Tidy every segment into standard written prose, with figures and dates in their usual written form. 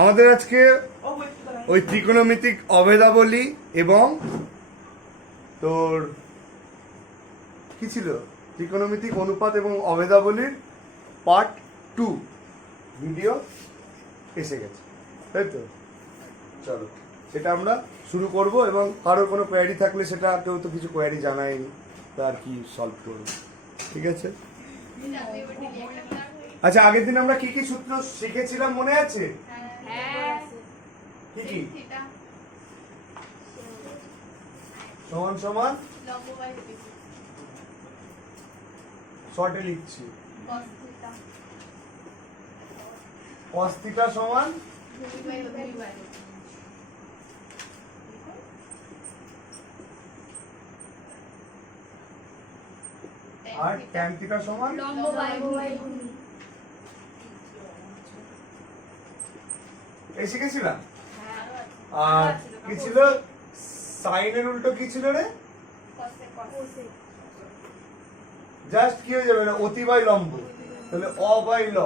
আমাদের আজকে ওই ত্রিকোণমিতিক অভেদাবলী এবং তোর কি ছিল ত্রিকোণমিতিক অনুপাত এবং অভেদাবলীর পার্ট 2 ভিডিও এসে গেছে, তাই তো? চলো সেটা আমরা শুরু করব এবং কারোর কোনো কোয়ারি থাকলে সেটা কেউ তো কিছু কোয়ারি জানায়নি, তা আর কি সলভ করবো, ঠিক আছে? আচ্ছা, আগের দিন আমরা কি কি সূত্র শিখেছিলাম মনে আছে? কি কি? সমান সমান শর্টে লিখছি cos থিটা সমান আর tan থিটা সমান লম্ব বাই ভূমি। এই শিখেছিলাম। আর কি ছিল সাইনের উল্টো কি ছিল রে? জাস্ট কি হয়ে যাবে না অতি বাই লম্ব, তাহলে অ বাই ল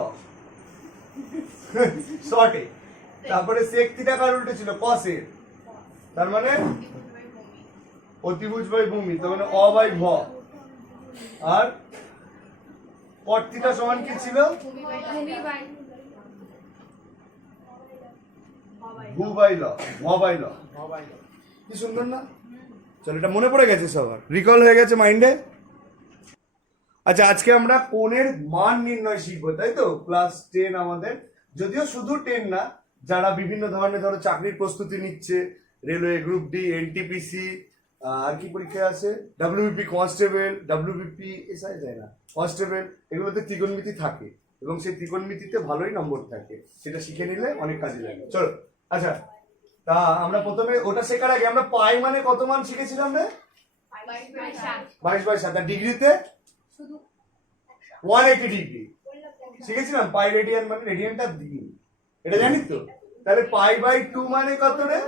শর্টে। তারপরে sec থিটা কার উল্টো ছিল cos এর, তার মানে অতিভুজ বাই ভূমি, তার মানে অ বাই ভ। আর cot থিটা সমান কি ছিল? ভূ বাই ল, ভ বাই ল। কি সুন্দর না? চলো, এটা মনে পড়ে গেছে সবার, রিকল হয়ে গেছে মাইন্ডে। আচ্ছা, আজকে আমরা কোণের মান নির্ণয় শিখবো, তাই তো? ক্লাস 10 আমাদের, যদিও শুধু 10 না, যারা বিভিন্ন ধরনের ধরো চাকরির প্রস্তুতি নিচ্ছে, রেলওয়ে গ্রুপ ডি, এনটিপিসি, আর কি পরীক্ষা আছে, ডাব্লিউবিপি কনস্টেবল, ডাব্লিউবিপি এসআই যায় না কনস্টেবল, এগুলোতে ত্রিকোণমিতি থাকে এবং সেই ত্রিকোণমিতিতে ভালোই নম্বর থাকে, সেটা শিখে নিলে অনেক কাজে লাগে। চলো, আচ্ছা, তা আমরা প্রথমে ওটা শেখার আগে আমরা পাই মানে কত মান শিখেছিলাম রে? 22/7। আর ডিগ্রিতে 180 ডিগ্রি শিখেছিলাম। পাই রেডিয়ান মানে রেডিয়ানটা দিই, এটা জানিস তো? তাহলে পাই বাই 2 মানে কত রে?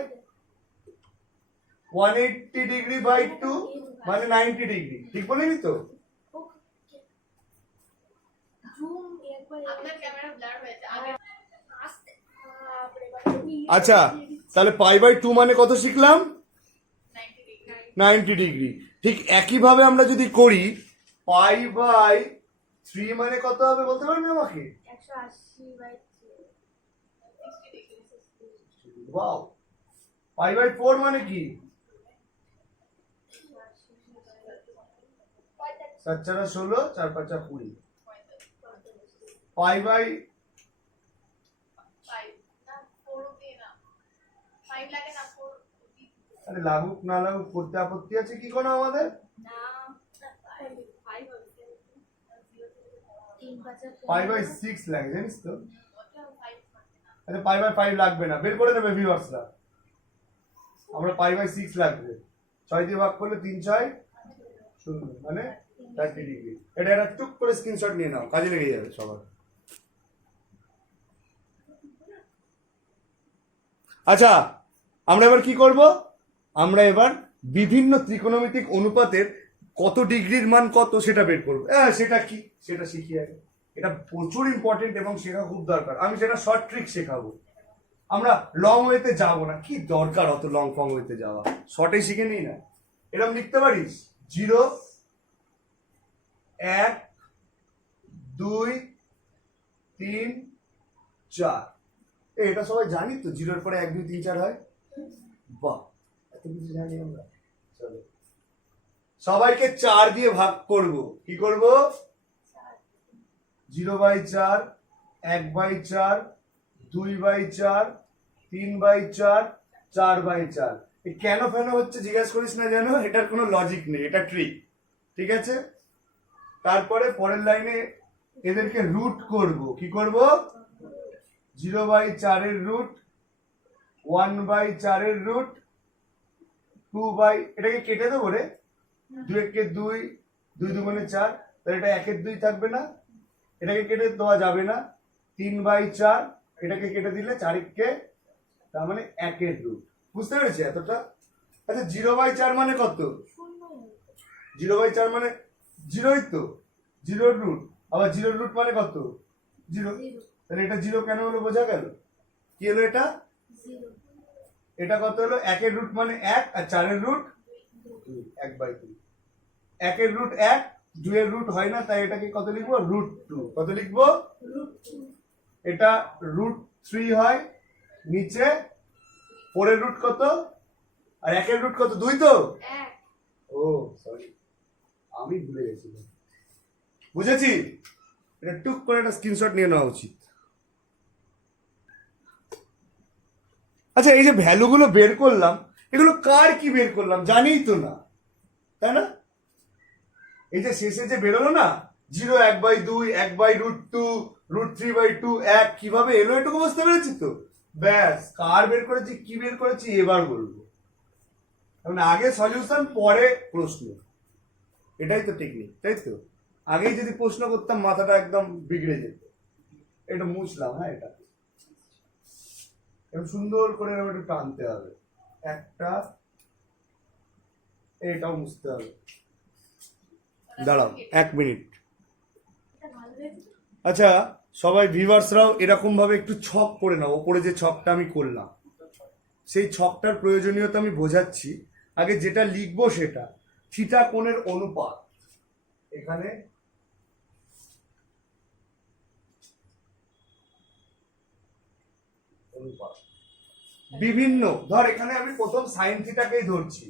180 ডিগ্রি বাই 2 মানে 90 ডিগ্রি, ঠিক বলিনি তো? আচ্ছা, তাহলে পাই বাই 2 মানে কত শিখলাম? 90 ডিগ্রি। ঠিক একইভাবে আমরা যদি করি পাই বাই 3 মানে কত হবে বলতে পারবি আমাকে? 180/3। ওয়াও। পাই বাই 4 মানে কি? 4×4 = 16, 4×5 = 20। পাই বাই 5 লাগে না 4। আরে লাগুক না লাগুক করতে আপত্তি আছে কি কোনো আমাদের? না, 5 হবে। 5/6 লাগে, জানিস তো? আরে 5/5 লাগবে না, বের করে নেবে ভিউয়ার্সরা। আমরা 5/6 লাগবে, 6 দিয়ে ভাগ করলে 3×6 = 0 মানে 30 ডিগ্রি। এটা একটা টুক করে স্ক্রিনশট নিয়ে নাও, কাজে লেগে যাবে সবার। আচ্ছা, আমরা এবার কি করব? আমরা এবার বিভিন্ন ত্রিকোণমিতিক অনুপাতের কত ডিগ্রির মান কত সেটা বের করবো। সেটা কি সেটা শিখি আগে, এটা প্রচুর ইম্পর্টেন্ট এবং শেখা খুব দরকার। আমি সেটা শর্ট ট্রিক শেখাবো, আমরা লং ওয়েতে যাবো না। কি দরকার অত লং ফং ওয়েতে যাওয়া, শর্টে শিখে নিই না। এরকম লিখতে পারিস 0, 1, 2, 3, 4। এটা সবাই জানি তো, 0-র পরে 1, 2, 3, 4 হয়। বাহ, এত কিছু জানি আমরা। চলো, সবাইকে 4 দিয়ে ভাগ করব। কি করব? 0/4, 1/4, 2/4, 3/4, 4/4। কেন ফেন হচ্ছে জিজ্ঞেস করিস না, জানো এটার কোনো লজিক নেই, এটা ট্রিক, ঠিক আছে? তারপরে পরের লাইনে এদেরকে রুট করব। কি করব? 0/4 এর রুট, 1/4 এর রুট, 2 এটাকে কেটে দেবো রে, 2 একে 2, 2 দুগুণে 4, তাহলে এটা 1 এর 2 থাকবে না, এটাকে কেটে দেওয়া যাবে না। 3/4, এটাকে কেটে দিলে 4 একে, তার মানে 1 এর রুট। বুঝতে পেরেছি এতটা? আচ্ছা, 0/4 মানে কত? 0/4 মানে 0ই তো, 0 রুট। আবার 0 রুট মানে কত? 0। তাহলে এটা 0 কেন হলো বোঝা গেল? কি হলো এটা? এটা কত হলো? 1 এর রুট মানে 1 আর 4 এর রুট 2, 1/2। 1 এর রুট 1, 2 এর রুট হয় না, তাই এটাকে কত লিখবো? √2। কত লিখবো? এটা √3 হয়। নিচে 4 এর রুট কত আর 1 এর রুট কত? 2 তো? ও সরি, আমি ভুলে গেছিলাম। বুঝেছি? এটা টুক করে একটা স্ক্রিনশট নিয়ে নেওয়া উচিত। আচ্ছা, এই যে ভ্যালুগুলো বের করলাম, এগুলো কার কি বের করলাম জানিই তো না, তাই না? এই যে শেষে যে বেরোলো না 0, 1/2, 1/√2, √3/2, 1, কিভাবে এলো এটুকু বুঝতে পেরেছি তো? ব্যাস, কার বের করেছি কি বের করেছি এবার বলবো। মানে আগে সলিউশন পরে প্রশ্ন, এটাই তো টেকনিক, তাই তো? আগেই যদি প্রশ্ন করতাম মাথাটা একদম বিগড়ে যেত। এটা মুছলাম, হ্যাঁ, এটা এরকম সুন্দর করে একটু টানতে হবে, একটা এটাও মুছতে হবে। দাঁড়াও 1 মিনিট। আচ্ছা, সবাই ভিউয়ার্সরাও এরকম ভাবে একটু ছক করে নাও। ওপরে যে ছকটা আমি করলাম সেই ছকটার প্রয়োজনীয়তা আমি বোঝাচ্ছি। আগে যেটা লিখবো সেটা থিটা কোণের অনুপাত। এখানে অনুপাত বিভিন্ন, ধর এখানে আমি প্রথম সাইন থিটাকেই ধরছি,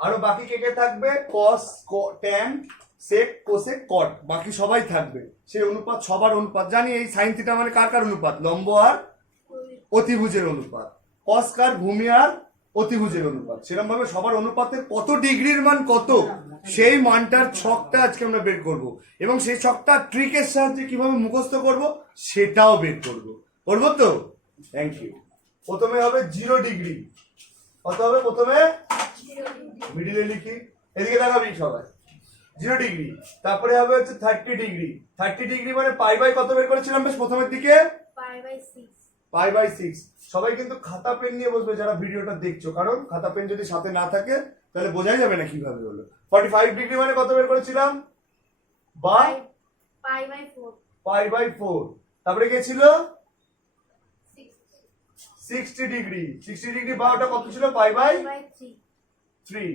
আরো বাকি কে কে থাকবে? কস, ট্যান, সেক, কোসেক, কট, বাকি সবাই থাকবে। সেই অনুপাত সবার অনুপাত জানি। এই সাইন থিটা মানে কার কার অনুপাত? লম্ব আর অতিভুজের অনুপাত। কস কার? ভূমি আর অতিভুজের অনুপাত। সেরকম ভাবে সবার অনুপাতের কত ডিগ্রির মান কত, সেই মানটার ছকটা আজকে আমরা বের করব, এবং সেই ছকটা ট্রিকের সাহায্যে কিভাবে মুখস্থ করব সেটাও বের করব। করবো তো? Thank you. প্রথমে হবে 0 ডিগ্রি। কত হবে প্রথমে? মিডিলে লিখি, এদিকে দেখাবি সবাই। 0 ডিগ্রি। তারপরে হবে হচ্ছে 30 ডিগ্রি। 30 ডিগ্রি মানে পাই বাই কত বের করেছিলাম বেশ প্রথমের দিকে? Pi by 6। সবাই কিন্তু খাতা পেন নিয়ে বসবে যারা ভিডিওটা দেখছো, কারণ খাতা পেন যদি সাথে না থাকে তাহলে বোঝাই যাবে না কিভাবে হলো। 45 ডিগ্রি মানে কত বের করেছিলাম? Pi by 4। তারপরে কে ছিল? 60 ডিগ্রি। 60 ডিগ্রি বা ওটা কত ছিল? পাই/3।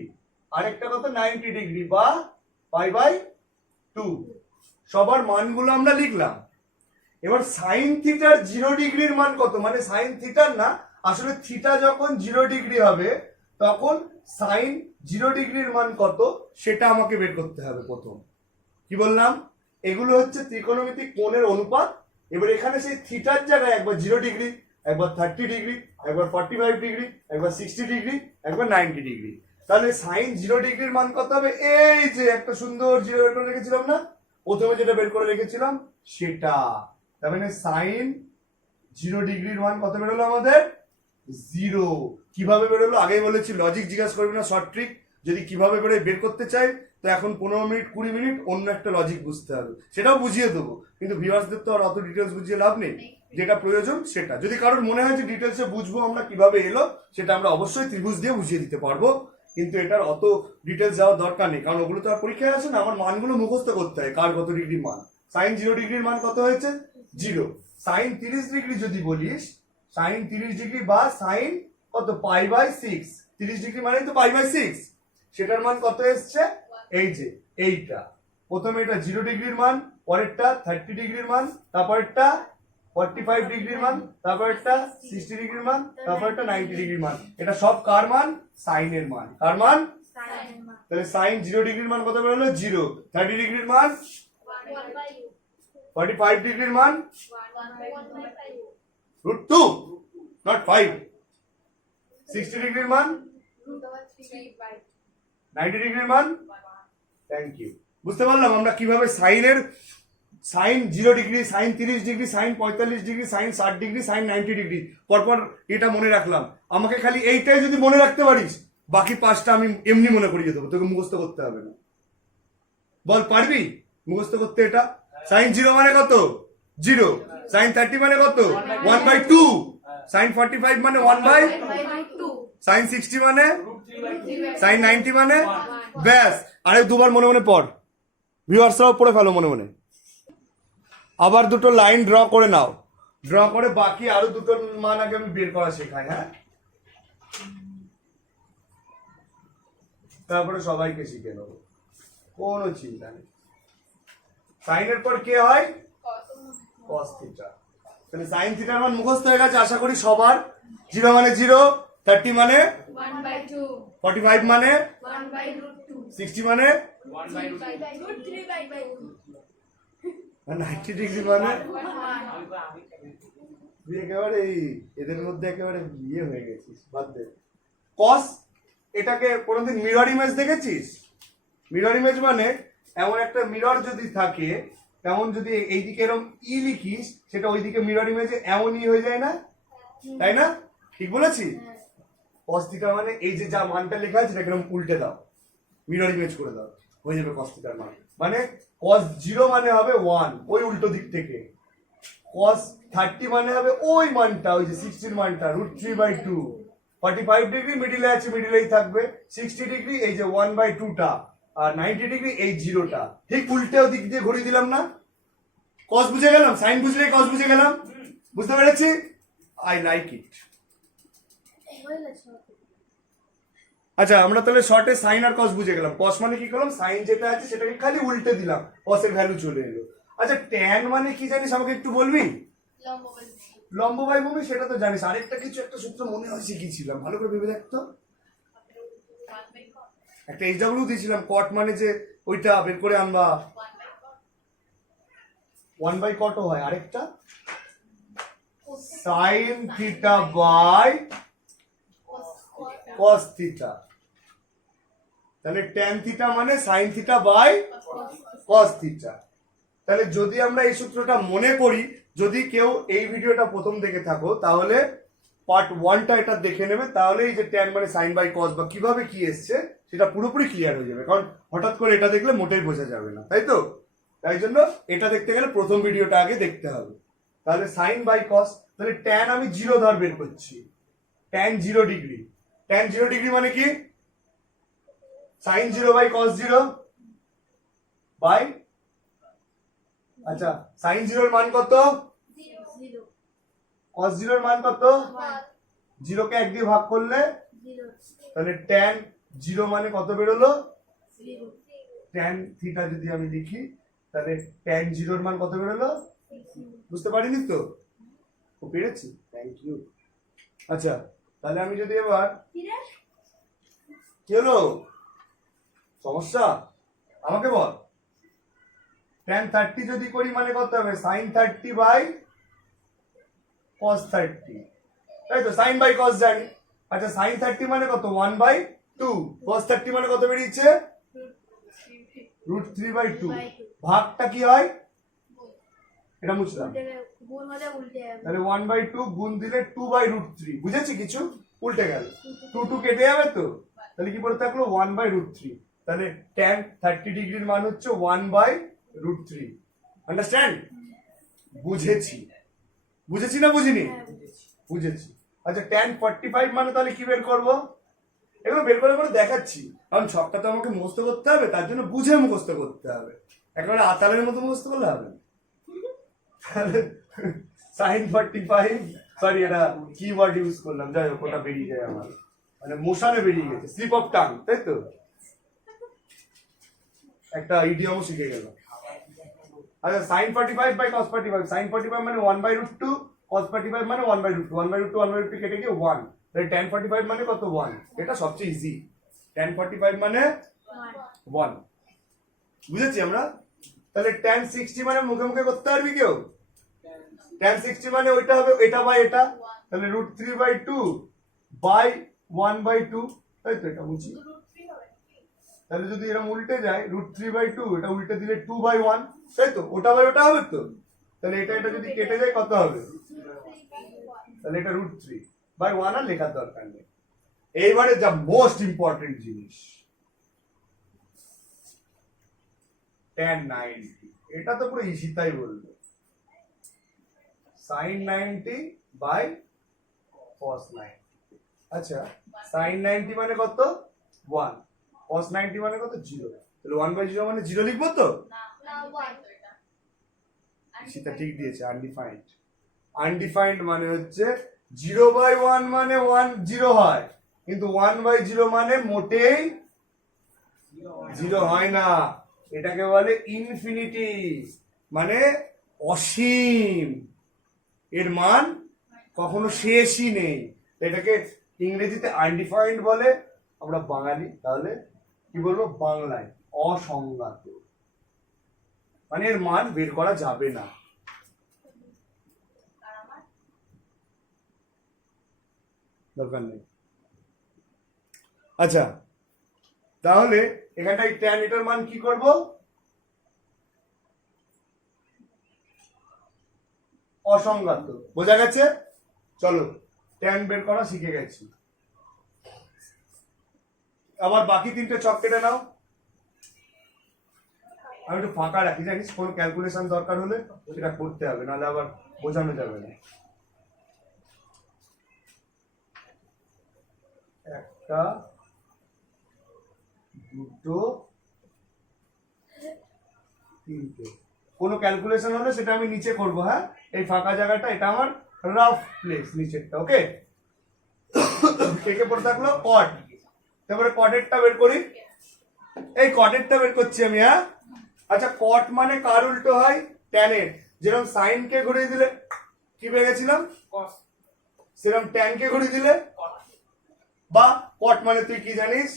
আরেকটা কত? 90 ডিগ্রি বা পাই/2। সবার মানগুলো আমরা লিখলাম। এবার সাইন থিটার 0 ডিগ্রির মান কত? মানে সাইন থিটার না, আসলে থিটা যখন 0 ডিগ্রি হবে তখন সাইন 0 ডিগ্রির মান কত সেটা আমাকে বের করতে হবে। প্রথম কি বললাম? এগুলো হচ্ছে ত্রিকোণমিতিক কোণের অনুপাত। এবার এখানে সেই থিটার জায়গায় একবার 0 ডিগ্রি, একবার 30 ডিগ্রি, একবার 45 ডিগ্রি, একবার 60 ডিগ্রি, একবার 90 ডিগ্রি। তাহলে সাইন 0 ডিগ্রির মান কত হবে? এই যে একটা সুন্দর 0 বের করে রেখেছিলাম না, প্রথমে যেটা বের করে রেখেছিলাম সেটা। তার মানে সাইন 0 ডিগ্রির মান কত বেরোলো আমাদের? 0। কিভাবে বেরোলো আগেই বলেছি, লজিক জিজ্ঞাসা করবি না, শর্ট ট্রিক। যদি কিভাবে বের করতে চাই তো এখন 15 মিনিট 20 মিনিট অন্য একটা লজিক বুঝতে হবে, সেটাও বুঝিয়ে দেবো। কিন্তু ভিউয়ার্সদের তো আর অত ডিটেলস বুঝিয়ে লাভ নেই, যেটা প্রয়োজন সেটা। যদি কারোর মনে হয় যে ডিটেলসে বুঝবো আমরা কিভাবে এলো, সেটা আমরা অবশ্যই ত্রিভুজ দিয়ে বুঝিয়ে দিতে পারবো, কিন্তু এটার অত ডিটেলস যাওয়ার দরকার নেই, কারণ ওগুলো তো আর পরীক্ষায় আসে না। আমার মানগুলো মুখস্থ করতে হয়, কার কত ডিগ্রি মান। সাইন 0 ডিগ্রির মান কত হয়েছে? 0। সাইন 30 ডিগ্রি যদি বলিস, সাইন 30 ডিগ্রি বা সাইন কত? পাই/6। 30 ডিগ্রি মানে তো পাই/6, সেটার মান কত এসছে? এই যে এইটা। প্রথমে এটা 0 ডিগ্রির মান, পরেরটা 30 ডিগ্রির মান, তারপরেরটা 45 ডিগ্রির মান, তারপরেরটা 60 ডিগ্রির মান, তারপরেরটা 90 ডিগ্রির মান। এটা সব কার মান? সাইনের মান। কার মান? তাহলে সাইন 0 ডিগ্রির মান কত বেরোলো? 0। 30 ডিগ্রির মান 45 ডিগ্রির মান √2, not 5। 60 ডিগ্রির মান 90 ডিগ্রির মান। Thank you. বুঝতে পারলাম আমরা কিভাবে sine 0 degree, sine 30 degree, sine 45 degree, sine 60 degree, sine 90 degree পরপর এটা মনে রাখলাম। আমাকে খালি এইটাই যদি মনে রাখতে পারিস, বাকি 5টা আমি এমনি মনে করিয়ে দেবো, তোকে মুখস্থ করতে হবে না। বল, পারবি মুখস্থ করতে এটা? সাইন 0 মানে কত? 0। সাইন 30 মানে কত? 1/2। সাইন 45 মানে 1/2। সাইন 60 মানে? সাইন 90 মানে? ব্যাস, আরে দুবার মনে মনে পড়, ভিউয়ার্সরাও পড়ে ফেলো মনে মনে। আবার দুটো লাইন ড্র করে নাও। ড্র করে বাকি আরো দুটো মান আগে আমি বের করা শেখাই, হ্যাঁ, তারপরে সবাইকে শিখে নেবো, কোনো চিন্তা নেই। সাইনের পর কে হয়? কস থিটা। তাহলে সাইন থিটার মান মুখস্থ হয়ে গেছে আশা করি সবার। 0 মানে 0, 30 মানে 1/2, 45 মানে 1/√2, 60 মানে 3/2, 90 ডিগ্রি মানে 1. তুই একেবারে এদের মধ্যে একেবারে ইয়ে হয়ে গেছিস, বাদ দে। কস, এটাকে কোনোদিন মিরর ইমেজ দেখেছিস? মিরর ইমেজ মানে এমন একটা মিরর যদি থাকে, তেমন যদি এইদিকে এরকম ই লিখিস, সেটা ওইদিকে মিরর ইমেজে এমন ই হয়ে যায় না, তাই না? ঠিক বলেছি? কস থিটা মানে এই যে যা মানটা লেখা আছে সেটা এরকম উল্টে দাও, মিরর ইমেজ করে দাও, হয়ে যাবে কস থিটার মান। মানে কস 0 মানে হবে 1, ওই উল্টো দিক থেকে। কস 30 মানে হবে ওই মানটা, ওই যে 60 মানটা, √3/2। 45 ডিগ্রি মিডিলে আছে, মিডিলেই থাকবে। 60 ডিগ্রি এই যে 1/2 টা, আর 90 ডিগ্রি এই 0টা, ঠিক উল্টে দিক দিয়ে ঘুরিয়ে দিলাম না? কস বুঝে গেলাম, সাইন বুঝলে কস বুঝে গেলাম, বুঝতে পেরেছি? I like it. আচ্ছা, আমরা তাহলে শর্টে সাইন আর কস বুঝে গেলাম। কস মানে কি করলাম, সাইন যেটা আছে সেটাকে খালি উল্টে দিলাম, কসের ভ্যালু চলে এলো। আচ্ছা, ট্যান মানে কি জানিস, আমাকে একটু বলবি? লম্ব বাই ভূমি, সেটা তো জানিস। আরেকটা কিছু একটা সূত্র মনে হয় শিখিয়েছিলাম, ভালো করে ভেবে দেখতো। একটা এইচডব্লিউ দিয়েছিলাম, কট মানে যে ওইটা বের করে আনবা, 1/cot হয়। আরেকটা sine theta by cos theta. তাহলে ট্যান থিটা মানে sine theta by cos theta. তাহলে যদি আমরা এই সূত্রটা মনে করি, যদি কেউ এই ভিডিওটা প্রথম দেখে থাকো তাহলে পার্ট 1টা এটা দেখে নেবে, তাহলে এই যে ট্যান মানে সাইন বাই কস বা কিভাবে কি এসছে সেটা পুরোপুরি ক্লিয়ার হয়ে যাবে। কারণ হঠাৎ করে এটা দেখলে মোটেই বোঝা যাবে না, তাই তো? তাই জন্য এটা দেখতে গেলে প্রথম ভিডিওটা আগে দেখতে হবে। তাহলে সাইন বাই কস, তাহলে ট্যান আমি 0 ধর বের করছি, ট্যান 0 ডিগ্রি। ট্যান 0 ডিগ্রি মানে কি, সাইন 0 বাই কস 0 বাই, আচ্ছা সাইন 0 এর মান কত, কস 0 এর মান কত, 0 কে 1 দিয়ে ভাগ করলে, তাহলে ট্যান 0 মানে কত বেরোলো, ট্যান থিটা যদি আমি লিখি তাহলে ট্যান 0 এর মান কত বেরোলো, বুঝতে পারিনি তো? ও পেরেছি, থ্যাংক ইউ। আচ্ছা, তাহলে আমি যদি এবার, কি হলো সমস্যা আমাকে বল। ট্যান 30 যদি করি মানে কত হবে, সাইন 30 বাই কস 30, তাই তো? সাইন বাই কস জানি। আচ্ছা, সাইন 30 মানে কত, 1/2, কস 30 মানে কত বেরিয়েছে, √3/2। ভাগটা কি হয়, এটা মুছলাম, তাহলে 1/2 গুণ দিলে 2/√3, বুঝেছি কিছু? উল্টে গেল, 2 কেটে যাবে তো, তাহলে কি পড়ে থাকলো 1/√3। তাহলে ট্যান 30 ডিগ্রির মান হচ্ছে 1/√3। আন্ডারস্ট্যান্ড? বুঝেছি, বুঝেছি না বুঝিনি? বুঝেছি। আচ্ছা, ট্যান 45 মানে তাহলে কি বের করবো, এগুলো বের করে করে দেখাচ্ছি, কারণ ছকটা তো আমাকে মুখস্থ করতে হবে, তার জন্য বুঝে মুখস্থ করতে হবে, একেবারে আতালের মতো মুখস্থ করলে হবে না। তাহলে সাইন 45, সরি এটা কি ওয়ার্ড ইউজ করলাম, যাই হোক ওটা বেরিয়ে যায় আমার, মানে মোশনে বেরিয়ে গেছে, স্লিপ অফ টাং, তাই তো? একটা ইডিয়মও শিখে গেল। আচ্ছা, সাইন 45 বাই কস 45, সাইন 45 মানে 1/√2, কস 45 মানে 1/√2, 1/√2 1/√2 কেটে গিয়ে 1, তাহলে ট্যান 45 মানে কত, 1। এটা সবচেয়ে ইজি, ট্যান 45 মানে 1, বুঝেছি আমরা। তাহলে ট্যান 60 মানে মুখে মুখে করতে পারবি কেউ, ট্যান 60 মানে ওইটা হবে এটা বাই এটা, তাহলে √3/2 বাই 1/2, তাই তো? এটা বুঝি, তাহলে যদি এরকম উল্টে যায় √3/2, এটা উল্টে দিলে 2/1, তাই তো? ওটা বাই ওটা হবে তো, তাহলে এটা এটা যদি কেটে যায় কত হবে, তাহলে এটা √3/1 আর লেখার দরকার নেই। এইবারে যা মোস্ট ইম্পর্টেন্ট জিনিস, tan 90, এটা তো পুরো ইজি, তাই বলবো। sin 90 by cos 90। আচ্ছা, sin 90 মানে কত, 1, cos 90 মানে কত, 0, তাহলে 1/0 মানে 0 লিখবো তো? সেটা ঠিক দিয়েছে, আনডিফাইন্ড। আনডিফাইন্ড মানে হচ্ছে 0/1 মানে 1 0 হয়, কিন্তু 1/0 মানে মোটেই 0 হয় না। এটাকে বলে ইনফিনিটি, মানে অসীম, এর মান কখনো শেষই নেই। এটাকে ইংরেজিতে আনডিফাইন্ড বলে, আমরা বাঙালি তাহলে কি বলবো বাংলায় অসংজ্ঞাত, মানে এর মান বের করা যাবে না। দরকার নেই। আচ্ছা, তাহলে এখানটায় tan এটার মান কি করব? অসংজ্ঞাত। বোঝা গেছে? চলো tan বের করা শিখে গেছি। আবার বাকি তিনটে ছক কেটে নাও। আমি একটু ফাঁকা রাখি, জানিস কোনো ক্যালকুলেশন দরকার হলে সেটা করতে হবে, নাহলে আবার বোঝানো যাবে না। একটা, দুটো, তিনটে। কোনো ক্যালকুলেশন হলে সেটা আমি নিচে করব। হ্যাঁ, এই ফাঁকা জায়গাটা এটা আমার রাফ প্লেস, নিচেরটা। ওকে, কে পড়ে থাকলো কট। তারপরে কটেরটা বের করি। এই কটেরটা বের করছি আমি। হ্যাঁ, আচ্ছা, কট মানে কার উল্টো হয়? ট্যানের। যেরকম সাইন কে ঘুরিয়ে দিলে কি পেয়ে গেছিলাম? কস। সেরকম ট্যান কে ঘুরিয়ে দিলে বা কট মানে তুই কি জানিস?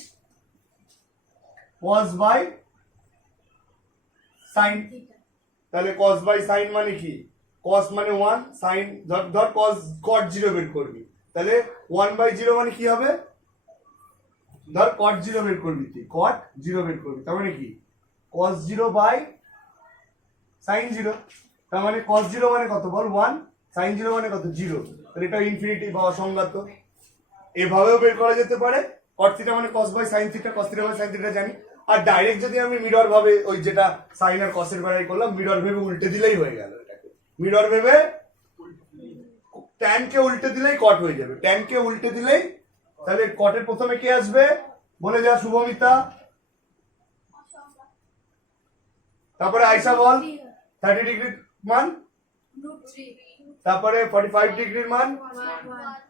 Cos by sine. তাহলে কস বাই সাইন মানে কি? কস মানে 1, সাইন ধর কস কট 0 বের করবি, তাহলে 1/0 মানে কি হবে? ধর কট 0 বের করবি, তুই কট 0 বের করবি, তার মানে কি? cos 0 by sin 0। তার মানে cos 0 মানে কত বল? 1, sin 0 মানে কত? 0। তাহলে এটা ইনফিনিটি বা অসংজ্ঞাত। এভাবেও বের করা যেতে পারে। cot থিটা মানে cos by sin theta, cos theta by sin theta জানি। আর ডাইরেক্ট যদি আমি মিরর ভাবে ওই যেটা sin আর cos এর বেলায় করলাম, মিরর ভেবে উল্টে দিলেই হয়ে গেল। এটাকে মিরর ভেবে tan কে উল্টে দিলেই cot হয়ে যাবে। tan কে উল্টে দিলেই, তাহলে cot এর প্রথমে কে আসবে বলে যা শুভমিতা। তারপরে আয়শা বল 30 ডিগ্রির মান, তারপরে 45 ডিগ্রির মান,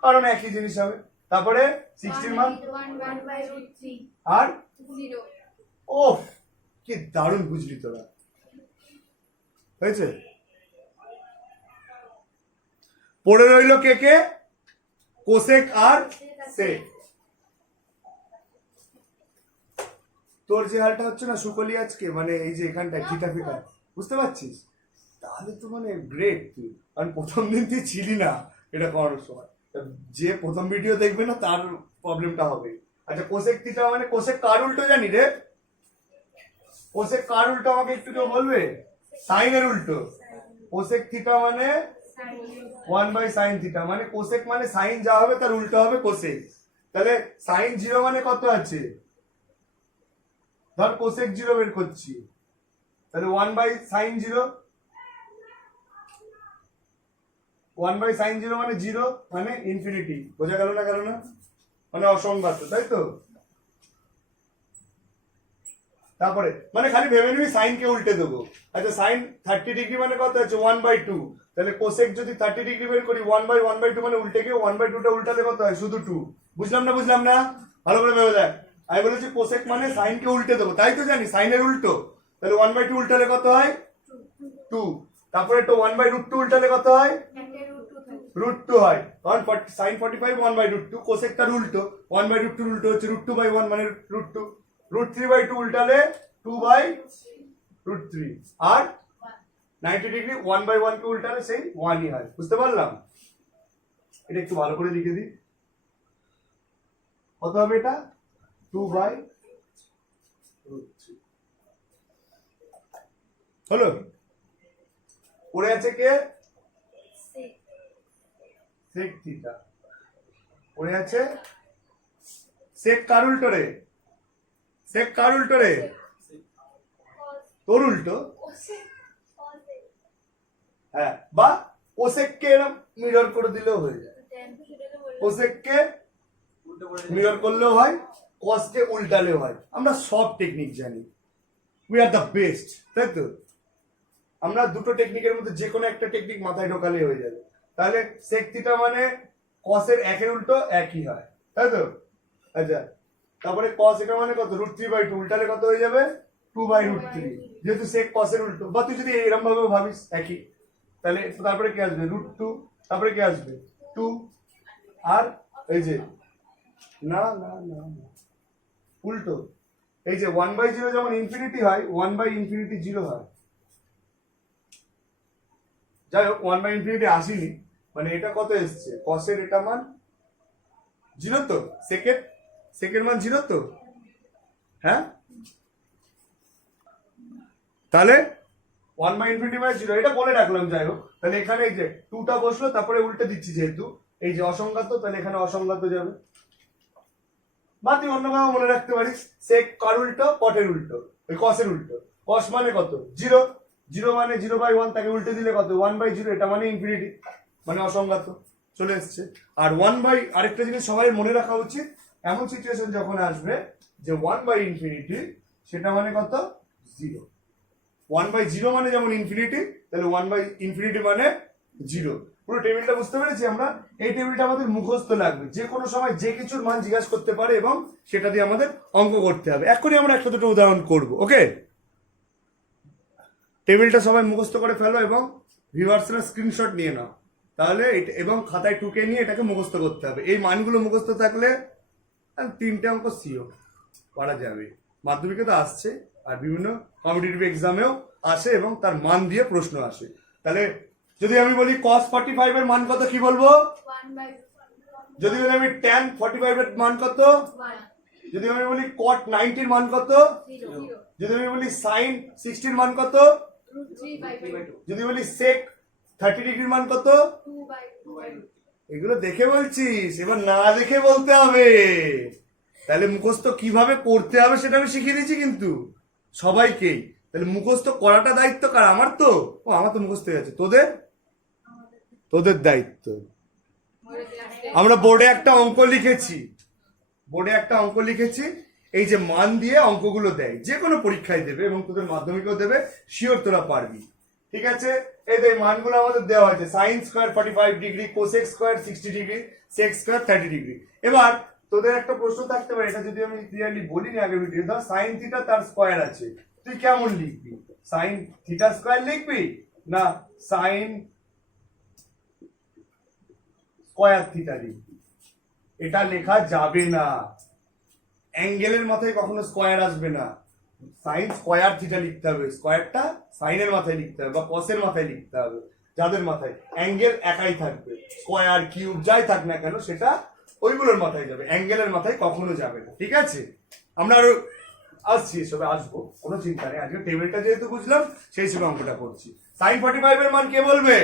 কারণ একই জিনিস হবে। তারপরে 60 মান আর ওফ, কি দারুণ বুঝলি তোরা। হয়েছে? পড়ে রইল কে কে? কোসেক আর সেক। তোর যে হালটা হচ্ছে না সুকলি আজকে, মানে এই যে এখানটায় ফিটা ফিটা, বুঝতে পারছিস? তাহলে তো মানে গ্রেট তুই, কারণ প্রথম দিন তুই ছিলি না এটা করার সময়। যে প্রথম ভিডিও দেখবে না তার প্রবলেমটা হবে। আচ্ছা, কোসেক থিটা মানে কোসেক কার উল্টো জানি রে? কোসেক কার উল্টো আমাকে একটু কেউ বলবে? সাইনের উল্টো। কোসেক থিটা মানে 1/sin থিটা, মানে কোসেক মানে সাইন যা হবে তার উল্টো হবে কোসেক। তাহলে সাইন 0 মানে কত আছে? ধর কোসেক 0 বের করছি, তাহলে 1/sin 0, 1/sin 0 মানে 0, মানে ইনফিনিটি। বোঝা গেল না? গেল না? মানে অসংজ্ঞাত, তাই তো? তারপরে মানে খালি ভেবে নিবি সাইন কে উল্টে দেবো। আচ্ছা, সাইন 30 ডিগ্রি মানে কত আছে? 1/2। তাহলে কোসেক যদি 30 ডিগ্রি বের করি 1/1/2 মানে উল্টে গিয়ে 1/2টা উল্টালে কত হয়? শুধু 2। বুঝলাম না? বুঝলাম না? ভালো করে ভেবে দেখ। আমি বলেছি কোসেক মানে সাইন কে উল্টে দেবো, তাই তো জানি সাইনের উল্টো। তাহলে 1/2 উল্টালে কত হয়? 2। তারপরে তো 1/√2 উল্টালে কত হয়? √2 হয়, কারণ sin 45 1/√2, কোসেক তার উল্টো। 1/√2 উল্টো হচ্ছে √2/1 মানে √2। √3/2 উল্টালে 2/√3, আর 90 ডিগ্রি 1/1 কে উল্টালে সেই 1ই হয়। বুঝতে পারলাম? এটা একটু ভালো করে লিখে দিই। কত হবে এটা? 2/√3 হলো। পড়ে আছে কে? Sec theta. পড়ে আছে সেক কার উল্টো রে? সেক কার উল্টো রে? তোর উল্টো। হ্যাঁ, বা কোসেক কে এরকম মিরর করে দিলেও হয়ে যায়। কোসেক কে মিরর করলেও হয়, কস কে উল্টালেও হয়। আমরা সব টেকনিক জানি, উই আর দ্য বেস্ট, তাই তো? আমরা দুটো টেকনিকের মধ্যে যে কোনো একটা টেকনিক মাথায় ঢোকালে হয়ে যাবে। তাহলে sec থিটা মানে cos এর একের উল্টো একই হয়, তাই তো? আচ্ছা, তারপরে cos এটা মানে কত, √3/2, উল্টালে কত হয়ে যাবে, 2/√3, যেহেতু sec cos এর উল্টো। বা তুই যদি এরকম ভাবে ভাবিস একই, তাহলে তারপরে কি আসবে, √2, তারপরে কি আসবে 2, আর এই যে না না না না, উল্টো, এই যে 1/0 যেমন ইনফিনিটি হয়, 1/∞ 0 হয়। যাই হোক, 1/∞ আসেনি, মানে এটা কত এসছে, cos এর এটা মান 0 তো, সেকের মান 0 তো, হ্যাঁ? তাহলে 1/∞ মানে 0, এটা বলে রাখলাম। যাই হোক, তাহলে এখানে এই যে 2টা বসলো, তারপরে উল্টে দিচ্ছি যেহেতু এই যে অসংজ্ঞাত, তাহলে এখানে অসংজ্ঞাত যাবে। বা তুই অন্যভাবে মনে রাখতে পারিস, sec কার উল্টো, কটের উল্টো, ওই cos এর উল্টো। cos মানে কত, 0, 0 মানে 0/1, তাকে উল্টে দিলে কত, 1/0, এটা মানে ইনফিনিটি, মানে অসংজ্ঞাত চলে এসছে। আর আরেকটা জিনিস সবাই মনে রাখা উচিত, এমন সিচুয়েশন যখন আসবে যে 1/∞, সেটা মানে কত, 0। 1/0 মানে যেমন ইনফিনিটি, তাহলে 1/∞ মানে 0। পুরো টেবিলটা বুঝতে পেরেছি আমরা? এই টেবিলটা আমাদের মুখস্থ লাগবে, যে কোনো সময় যে কিছুর মান জিজ্ঞাসা করতে পারে এবং সেটা দিয়ে আমাদের অঙ্ক করতে হবে। এখনই আমরা একটা দুটো উদাহরণ করব, ওকে? টেবিলটা সবাই মুখস্থ করে ফেলো এবং ভিউয়ার্সরা স্ক্রিনশট নিয়ে নাও, তাহলে এবং খাতায় টুকে নিয়ে এটাকে মুখস্থ করতে হবে। এই মানগুলো মুখস্থ থাকলে 3টে অঙ্ক সিও পারা যাবে। মাধ্যমিকে তো আসছে, আর বিভিন্ন কম্পিটিটিভ এক্সামেও আসে এবং তার মান দিয়ে প্রশ্ন আসে। তাহলে যদি আমি বলি cos 45 এর মান কত, কি বলবো? 1/1. যদি বলি আমি tan 45 এর মান কত, যদি আমি বলি cot 90 এর মান কত, 0. যদি আমি বলি sin 60 এর মান কত, √3/2. যদি বলি sec 30 ডিগ্রির মান কত, 2/2. এগুলো দেখে বলছিস, এবার না দেখে বলতে হবে। তাহলে মুখস্থ কিভাবে করতে হবে সেটা আমি শিখিয়ে দিচ্ছি কিন্তু সবাইকেই। তাহলে মুখস্থ করাটা দায়িত্ব কার, আমার তো? ও, আমার তো মুখস্থ হয়ে আছে, তোদের দায়িত্ব। আমরা বোর্ডে একটা অঙ্ক লিখেছি, এই যে মান দিয়ে অঙ্কগুলো দেয়, যে কোনো পরীক্ষায় দেবে এবং তোদের মাধ্যমিকেও দেবে, শিওর তোরা পারবি। ঠিক আছে, এই যে মানগুলো আমাদের দেওয়া হয়েছে, sin square 45 degree, cosec square 60 degree, sec square 30 degree. এবার তোদের একটা প্রশ্ন থাকতে পারে, এটা যদি আমি ক্লিয়ারলি বলিনি আগের ভিডিও, ধর sin থিটা তার স্কয়ার আছে, তুই কেমন লিখবি? sin থিটা স্কয়ার লিখবি না sin স্কয়ার থিটা লিখবি? এটা লেখা যাবে না, অ্যাঙ্গেলের মাথায় কখনো স্কয়ার আসবে না। সাইন স্কয়ার থিটা লিখতে হবে, স্কয়ারটা সাইনের মাথায় লিখতে হবে বা কসের মাথায় লিখতে হবে। যাদের মাথায় অ্যাঙ্গেল একাই থাকবে, স্কয়ার কিউব যাই থাক না কেন, সেটা ওইগুলোর মাথায় যাবে, অ্যাঙ্গেলের মাথায় কখনো যাবে না। ঠিক আছে, আমরা আরো আসছি, এসবে আসবো, কোনো চিন্তা নেই। আজকে টেবিলটা যেহেতু বুঝলাম, সেই হিসেবে অঙ্কটা করছি। সাইন 45 এর মান কে বলবে?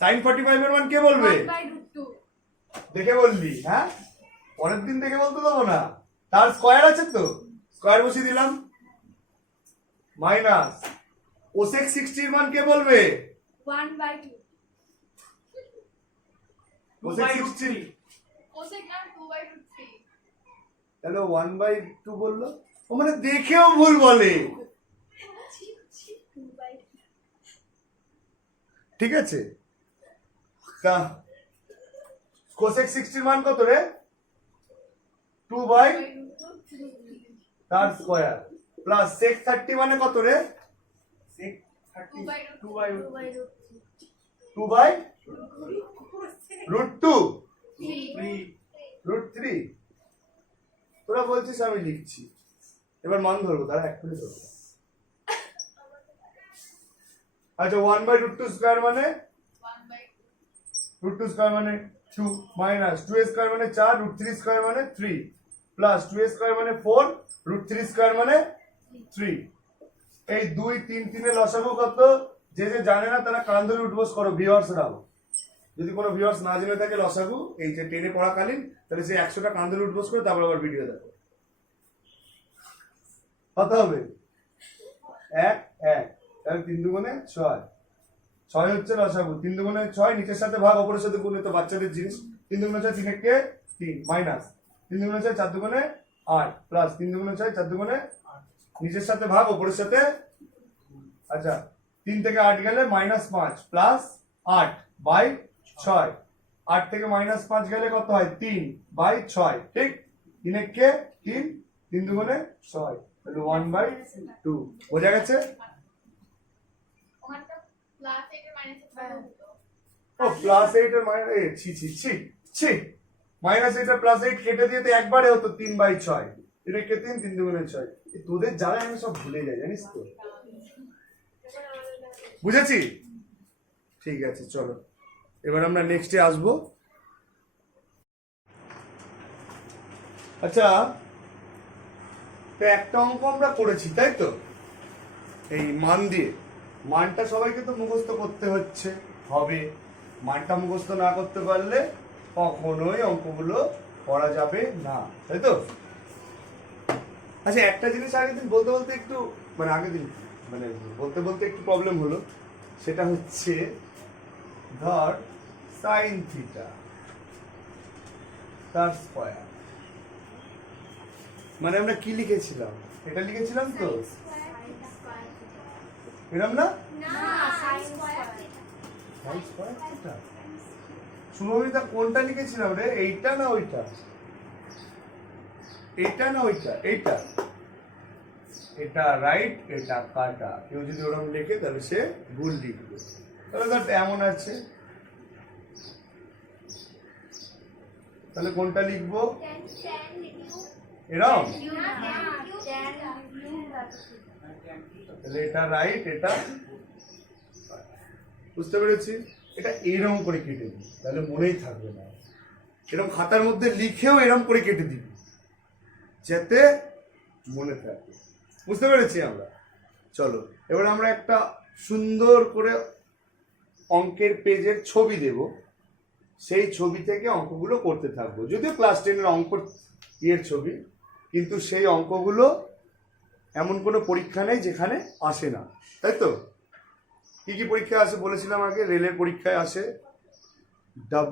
সাইন 45 এর মান কে বলবে? 1/√2. দেখে বললি, হ্যাঁ? পরের দিন দেখে বলতে দেবো না। তার স্কয়ার আছে তো, স্কয়ার বসিয়ে দিলাম, মাইনাস কোসেক 60 এর মান কে বলবে? 1/2. Cosec 60, Cosec and 2/√3. তাহলে 1/2 বললো, ও মানে দেখেও ভুল বলে। 2/2. ঠিক আছে, তা কোসেক 60 এর মান কত রে? 2/, তার স্কয়ার, প্লাস সেক 30 মানে কত রে? সেক 30 2/√2, তোরা বলছিস আমি লিখছি, এবার মান ধরবো, তারা এক্ষুনি ধরবো। আচ্ছা, 1/√2 স্কয়ার মানে 1/√2 স্কয়ার মানে 2, মাইনাস 2 স্কয়ার মানে 4, √3 স্কয়ার মানে 3, প্লাস 2 স্কয়ার মানে 4, √3 স্কয়ার মানে 3। এই 2, 3, 3 এর লসাগু কত? যে যে জানে না তারা কান ধরে উঠবোস করো, ভিউয়ার্সরাও। যদি কোনো ভিউয়ার্স না জেনে থাকে লসাগু, এই যে টেনে পড়াকালীন, তাহলে সে 100টা কান ধরে উঠবোস করে তারপর আবার ভিডিও দেখো। কত হবে? 1, 1, তাহলে 3 দুগুণে 6, 6 হচ্ছে লসাগু, 3 দুগুণে 6, নিচের সাথে ভাগ অপরের সাথে গুণ, তো বাচ্চাদের জিনিস। 3 দুগুণে 6, 3 কে 3, মাইনাস 3 দুগুণে 6, 4 দুগুণে 8, প্লাস 3 দুগুণে 6, 4 দুগুণে, নিচের সাথে ভাগ অপরের সাথে, আচ্ছা 3 থেকে 8 গেলে -5, প্লাস 8/6, 8 থেকে -5 গেলে কত হয়? 3/6, ঠিক? 3 কে 3, 3 দুগুণে 6, তাহলে 1/2। বোঝা গেছে? ওখানটা প্লাস 8 এর মাইনাস 8 ও প্লাস 8 এর মাইনাস ছি ছি ছি ছি, -8 আর +8 কেটে দিয়ে তো একবারে হতো 3/6, 3 কে 3, 3 দুগুণে 6। তোদের জ্বালায় আমি সব ভুলে যাই, জানিস তো। বুঝেছি? ঠিক আছে, চলো এবার আমরা নেক্সটে আসবো। আচ্ছা, তো একটা অঙ্ক আমরা করেছি, তাই তো? এই মান দিয়ে, মানটা সবাইকে তো মুখস্থ করতে হচ্ছে, হবে। মানটা মুখস্থ না করতে পারলে কখনোই অঙ্কগুলো করা যাবে না, তাই তো? আচ্ছা, একটা জিনিস আগের দিন বলতে বলতে একটু আগের দিন বলতে বলতে একটু প্রবলেম হলো। সেটা হচ্ছে, ধর সাইন থিটা তার স্কয়ার, আমরা কি লিখেছিলাম? এটা লিখেছিলাম তো, এরকম না? Sine square theta. শুভমিতা কোনটা লিখেছিলাম রে? এইটা না ওইটা? এটা না ওইটা? এইটা। এটা রাইট, এটা কাটা। কেউ যদি ওরকম লিখে তাহলে সে ভুল লিখবে। তাহলে ধর এমন আছে, তাহলে কোনটা লিখবো? এরকম? তাহলে এটা রাইট, এটা বুঝতে পেরেছি। এটা এরকম করে কেটে দিই, তাহলে মনেই থাকবে না। এরকম খাতার মধ্যে লিখেও এরকম করে কেটে দিবি, যাতে মনে থাকে। বুঝতে পেরেছি আমরা? চলো এবার আমরা একটা সুন্দর করে অঙ্কের পেজের ছবি দেব, সেই ছবি থেকে অঙ্কগুলো করতে থাকবো। যদিও ক্লাস 10-এর অঙ্ক ইয়ের ছবি, কিন্তু সেই অঙ্কগুলো এমন কোনো পরীক্ষা নেই যেখানে আসে না, তাই তো? কি কি পরীক্ষায় আসে বলেছিলাম আগে? রেলের পরীক্ষায় আসে,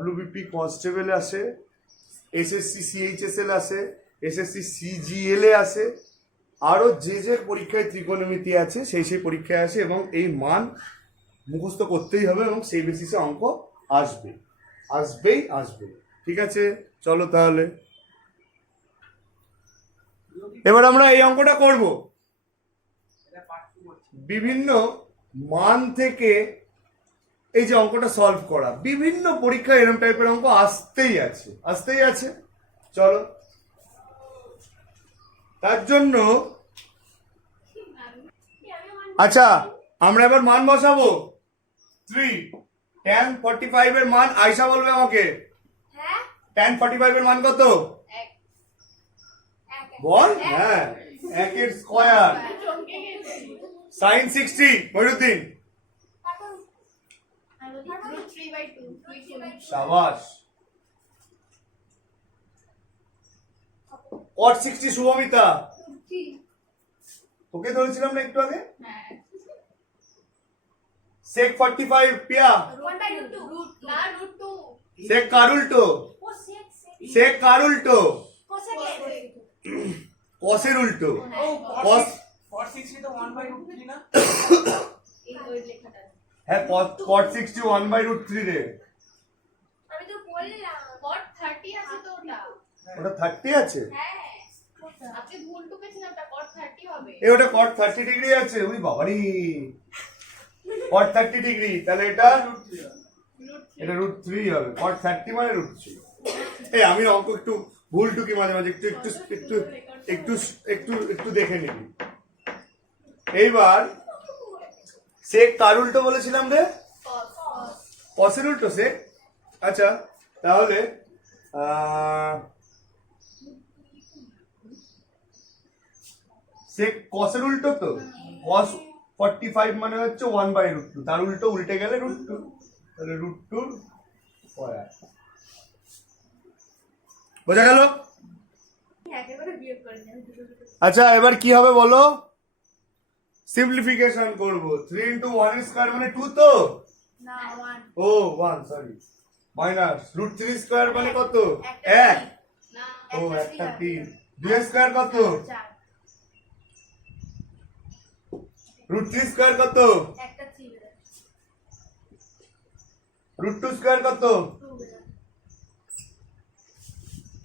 WBP কনস্টেবল আসে, SSC CHSL আসে, SSC CGL এ আসে, আরো যে যে পরীক্ষায় ত্রিকোণমিতি আছে সেই সেই পরীক্ষায় আসে। এবং এই মান মুখস্থ করতেই হবে এবং সেই বেসিসে অঙ্ক আসবে, আসবে। ঠিক আছে, চলো তাহলে এবার আমরা এই অঙ্কটা করব। বিভিন্ন মান থেকে এই যে অঙ্কটা সলভ করা, বিভিন্ন পরীক্ষায় এরকম টাইপের অঙ্ক আসতেই আছে। চলো, তার জন্য আচ্ছা আমরা এবার মান বসাবো। 3 tan 45 এর মান আয়শা বলবে আমাকে। tan 45 এর মান কত? বল। হ্যাঁ, 1 এর স্কয়ার। sin 60 মইনুদ্দিন। শাবাশ। cot 60 শুভমিতা। তোকে ধরেছিলাম না একটু আগে? sec 45 পিয়া। sec কার উল্টো? cos এর উল্টো। cos 60 তো 1/√3 না? হ্যাঁ, cot 60 1/√3 রে। আমি তো বললাম cot 30 আছে তো ওটা। ওটা 30 আছে? হ্যাঁ, আপনি ভুল টুকেছেন, ওটা cot 30 হবে। ওটা cot 30 ডিগ্রি আছে। ওই বাবারি, cot 30 ডিগ্রি, তাহলে এটা √3 হবে। cot 30 মানে √3। আমি অঙ্ক একটু ভুল টুকি মাঝে মাঝে, একটু একটু একটু একটু একটু একটু দেখে নিবি। এইবার sec কার উল্টো বলেছিলাম রে? cos এর উল্টো sec। আচ্ছা, তাহলে sec cos এর উল্টো তো, cos 45 মানে হচ্ছে 1/√2, তার উল্টো উল্টে গেলে √2, তাহলে √2 স্কয়ার। বোঝা গেল? আচ্ছা, এবার কি হবে বলো? সিম্পলিফিকেশন করব। 3 × 1 স্কয়ার মানে 2 তো না 1। ও 1, সরি। মাইনাস √3 স্কয়ার মানে কত? 1। না, ও একটা 3। 2 স্কয়ার কত? 4। √3 স্কয়ার কত? একটা 3। √2 স্কয়ার কত?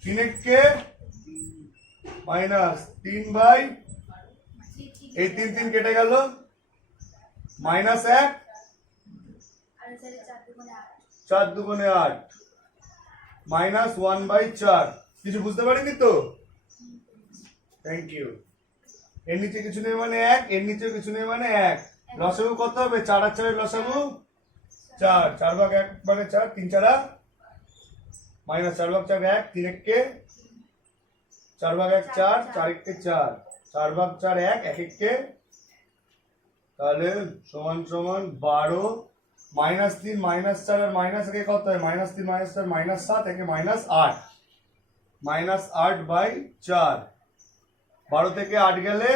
3 মাইনাস 3 বাই এই 3 কেটে গেল, মাইনাস 1, 4 দুগুণে 8, মাইনাস 1/4। কিছু বুঝতে পারিনি তো? Thank you. এর নিচে কিছু নেই মানে 1, এর নিচে কিছু নেই মানে 1। লসাগু কত হবে? 4 আর 4 এর লসাগু 4, 4 ভাগ 1 মানে 4, 3 4 মাইনাস 4 ভাগ 4 1, 3 1 4 ভাগ 1 4, 4 1 4, 4 ভাগ 4 1, 1 1 তাহলে সমান সমান 12, মাইনাস 3 মাইনাস 4 আর মাইনাস 1 কত হয়? মাইনাস 3 মাইনাস 4 মাইনাস 7, একে মাইনাস 8, মাইনাস 8/4। 12 থেকে 8 গেলে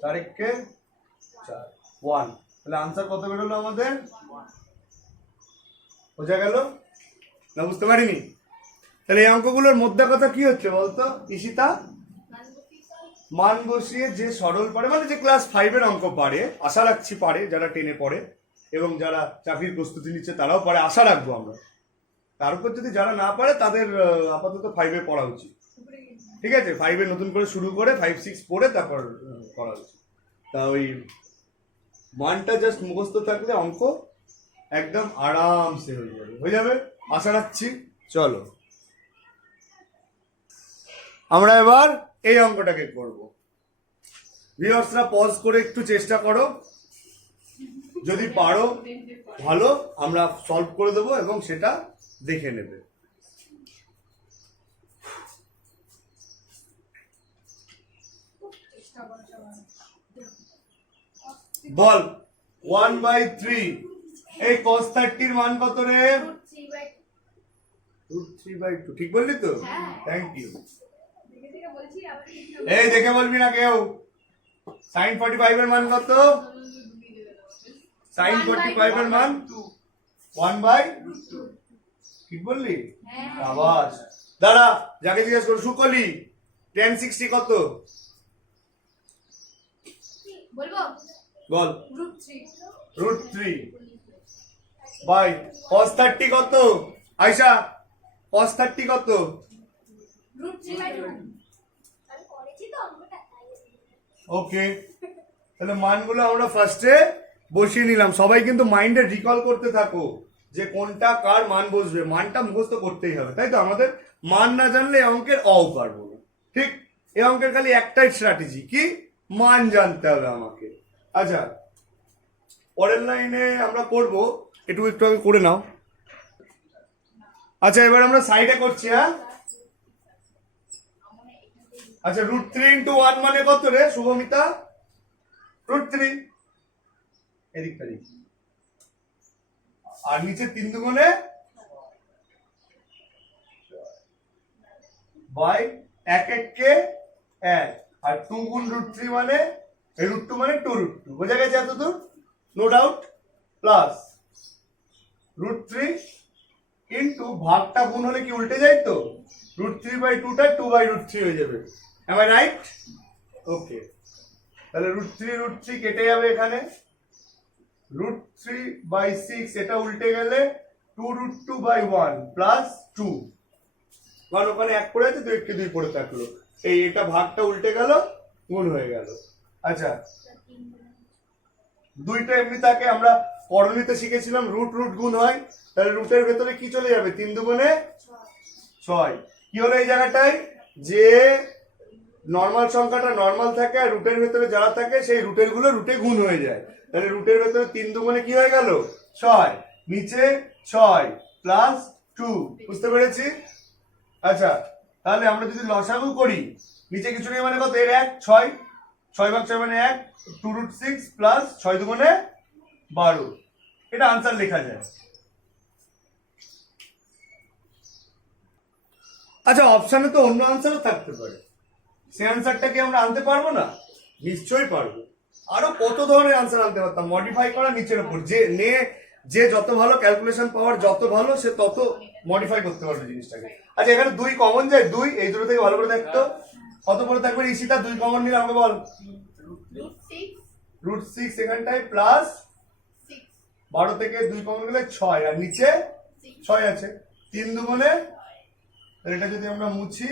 4 1 4, 1। তাহলে আনসার কত বেরোলো আমাদের? বোঝা গেল না? বুঝতে পারিনি? তাহলে এই অঙ্কগুলোর মধ্যে কথা কি হচ্ছে বলতো ঈশিতা? মান বসিয়ে যে সরল পারে, মানে যে ক্লাস 5 এর অঙ্ক পারে, আশা রাখছি পারে, যারা 10-এ পড়ে এবং যারা চাকরির প্রস্তুতি নিচ্ছে তারাও পারে, আশা রাখবো আমরা। তার উপর যদি যারা না পারে তাদের আপাতত 5-এ পড়া উচিত। ঠিক আছে, 5-এ নতুন করে শুরু করে 5 6 পড়ে তারপর করা উচিত। তা ওই মানটা জাস্ট মুখস্থ থাকলে অঙ্ক একদম আরামসে হয়ে যাবে আশা রাখছি। চলো আমরা এবার এই অঙ্কটাকে করব। ভিউয়ার্সরা পজ করে একটু চেষ্টা করো, যদি পারো ভালো, আমরা সলভ করে দেবো এবং সেটা দেখে নেবে। বল 1/3 এই cos 30 এর মান কত রে? √3/2। ঠিক বললি তো? Thank you. এই দেখে বলবি না কেউ। sin 45 এর মান কত? sin 45 এর মান 1/2। ঠিক বললি? আবাস দাঁড়া, যাকে জিজ্ঞেস করো, সুকলি tan 60 কত? বলবো বল। √3 বাই cos 30 কত? আয়শা cos 30 কত? √3/2 আমি করেছি তো অঙ্কটা। ওকে, তাহলে মানগুলো আমরা ফার্স্টে বসিয়ে নিলাম। সবাই কিন্তু মাইন্ডে রিকল করতে থাকো যে কোনটা কার মান বসবে। মানটা মুখস্থ করতেই হবে, তাই তো? আমাদের মান না জানলে এই অঙ্কের অও পারবো না। ঠিক, এই অঙ্কের খালি একটাই স্ট্র্যাটেজি, কি? মান জানতে হবে আমাকে। আচ্ছা, পরের লাইনে আমরা করব, একটু একটু আগে করে নাও। আচ্ছা, এবার আমরা সাইডে করছি। হ্যাঁ, আচ্ছা, √3 × 1 মানে কত রে শুভমিতা? √3 এদিকটা দিক, আর নিচে 3 দুগুণে বাই 1 1 কে 1, আর 2 গুণ √3 মানে √2 মানে 2√2। বোঝা গেছে এতদূর? No doubt. প্লাস √3 ইন্টু ভাগটা গুণ হলে কি উল্টে যায় তো? √3/2 টা 2/√3 হয়ে যাবে। M I right? ওকে, তাহলে √3 কেটে যাবে এখানে। √3/6 এটা উল্টে গেলে 2√2/1 প্লাস 2, কারণ ওখানে 1 পড়ে আছে, 2 কে 2 পড়ে থাকলো। এই এটা ভাগটা উল্টে গেল, গুণ হয়ে গেল। আচ্ছা, দুইটা এমনি থাকে, আমরা পরনীতে শিখেছিলাম রুট গুণ হয়, তাহলে রুটের ভেতরে কি চলে যাবে? 3 দুগুণে 6। কি হলো এই জায়গাটায়? যে নর্মাল সংখ্যাটা নর্মাল থাকে আর রুটের ভেতরে যারা থাকে সেই রুটের গুলো রুটে গুণ হয়ে যায়। তাহলে রুটের ভেতরে 3 দুগুণে কি হয়ে গেল? 6, নিচে 6 প্লাস 2। বুঝতে পেরেছি? আচ্ছা, তাহলে আমরা যদি লসাগু করি, নিচে কিছু নেই মানে কত? এর 1 6, 6 ভাগ 6 মানে 1, 2√6 প্লাস 6 দুগুণে 12। এটা আনসার লেখা যায়। আচ্ছা, অপশনে তো অন্য আনসারও থাকতে পারে, সেই আনসারটা কি আমরা আনতে পারবো না? নিশ্চয়ই পারবো। আরো কত ধরনের আনসার আনতে পারতাম, মডিফাই করা নিচের উপর। যে যত ভালো ক্যালকুলেশন পাওয়ার যত ভালো, সে তত মডিফাই করতে পারবে জিনিসটাকে। আচ্ছা, এখানে 2 কমন যায়, 2 এই দুটো থেকে ভালো করে দেখতো কত করে থাকবে। ঈশিতা 2 কমন নিলে আমাকে বল। √6 এখানটায় প্লাস 12 থেকে 2 কমন গেলে 6 আর নিচে 6 আছে 3 দুগুণে, এটা যদি আমরা মুছি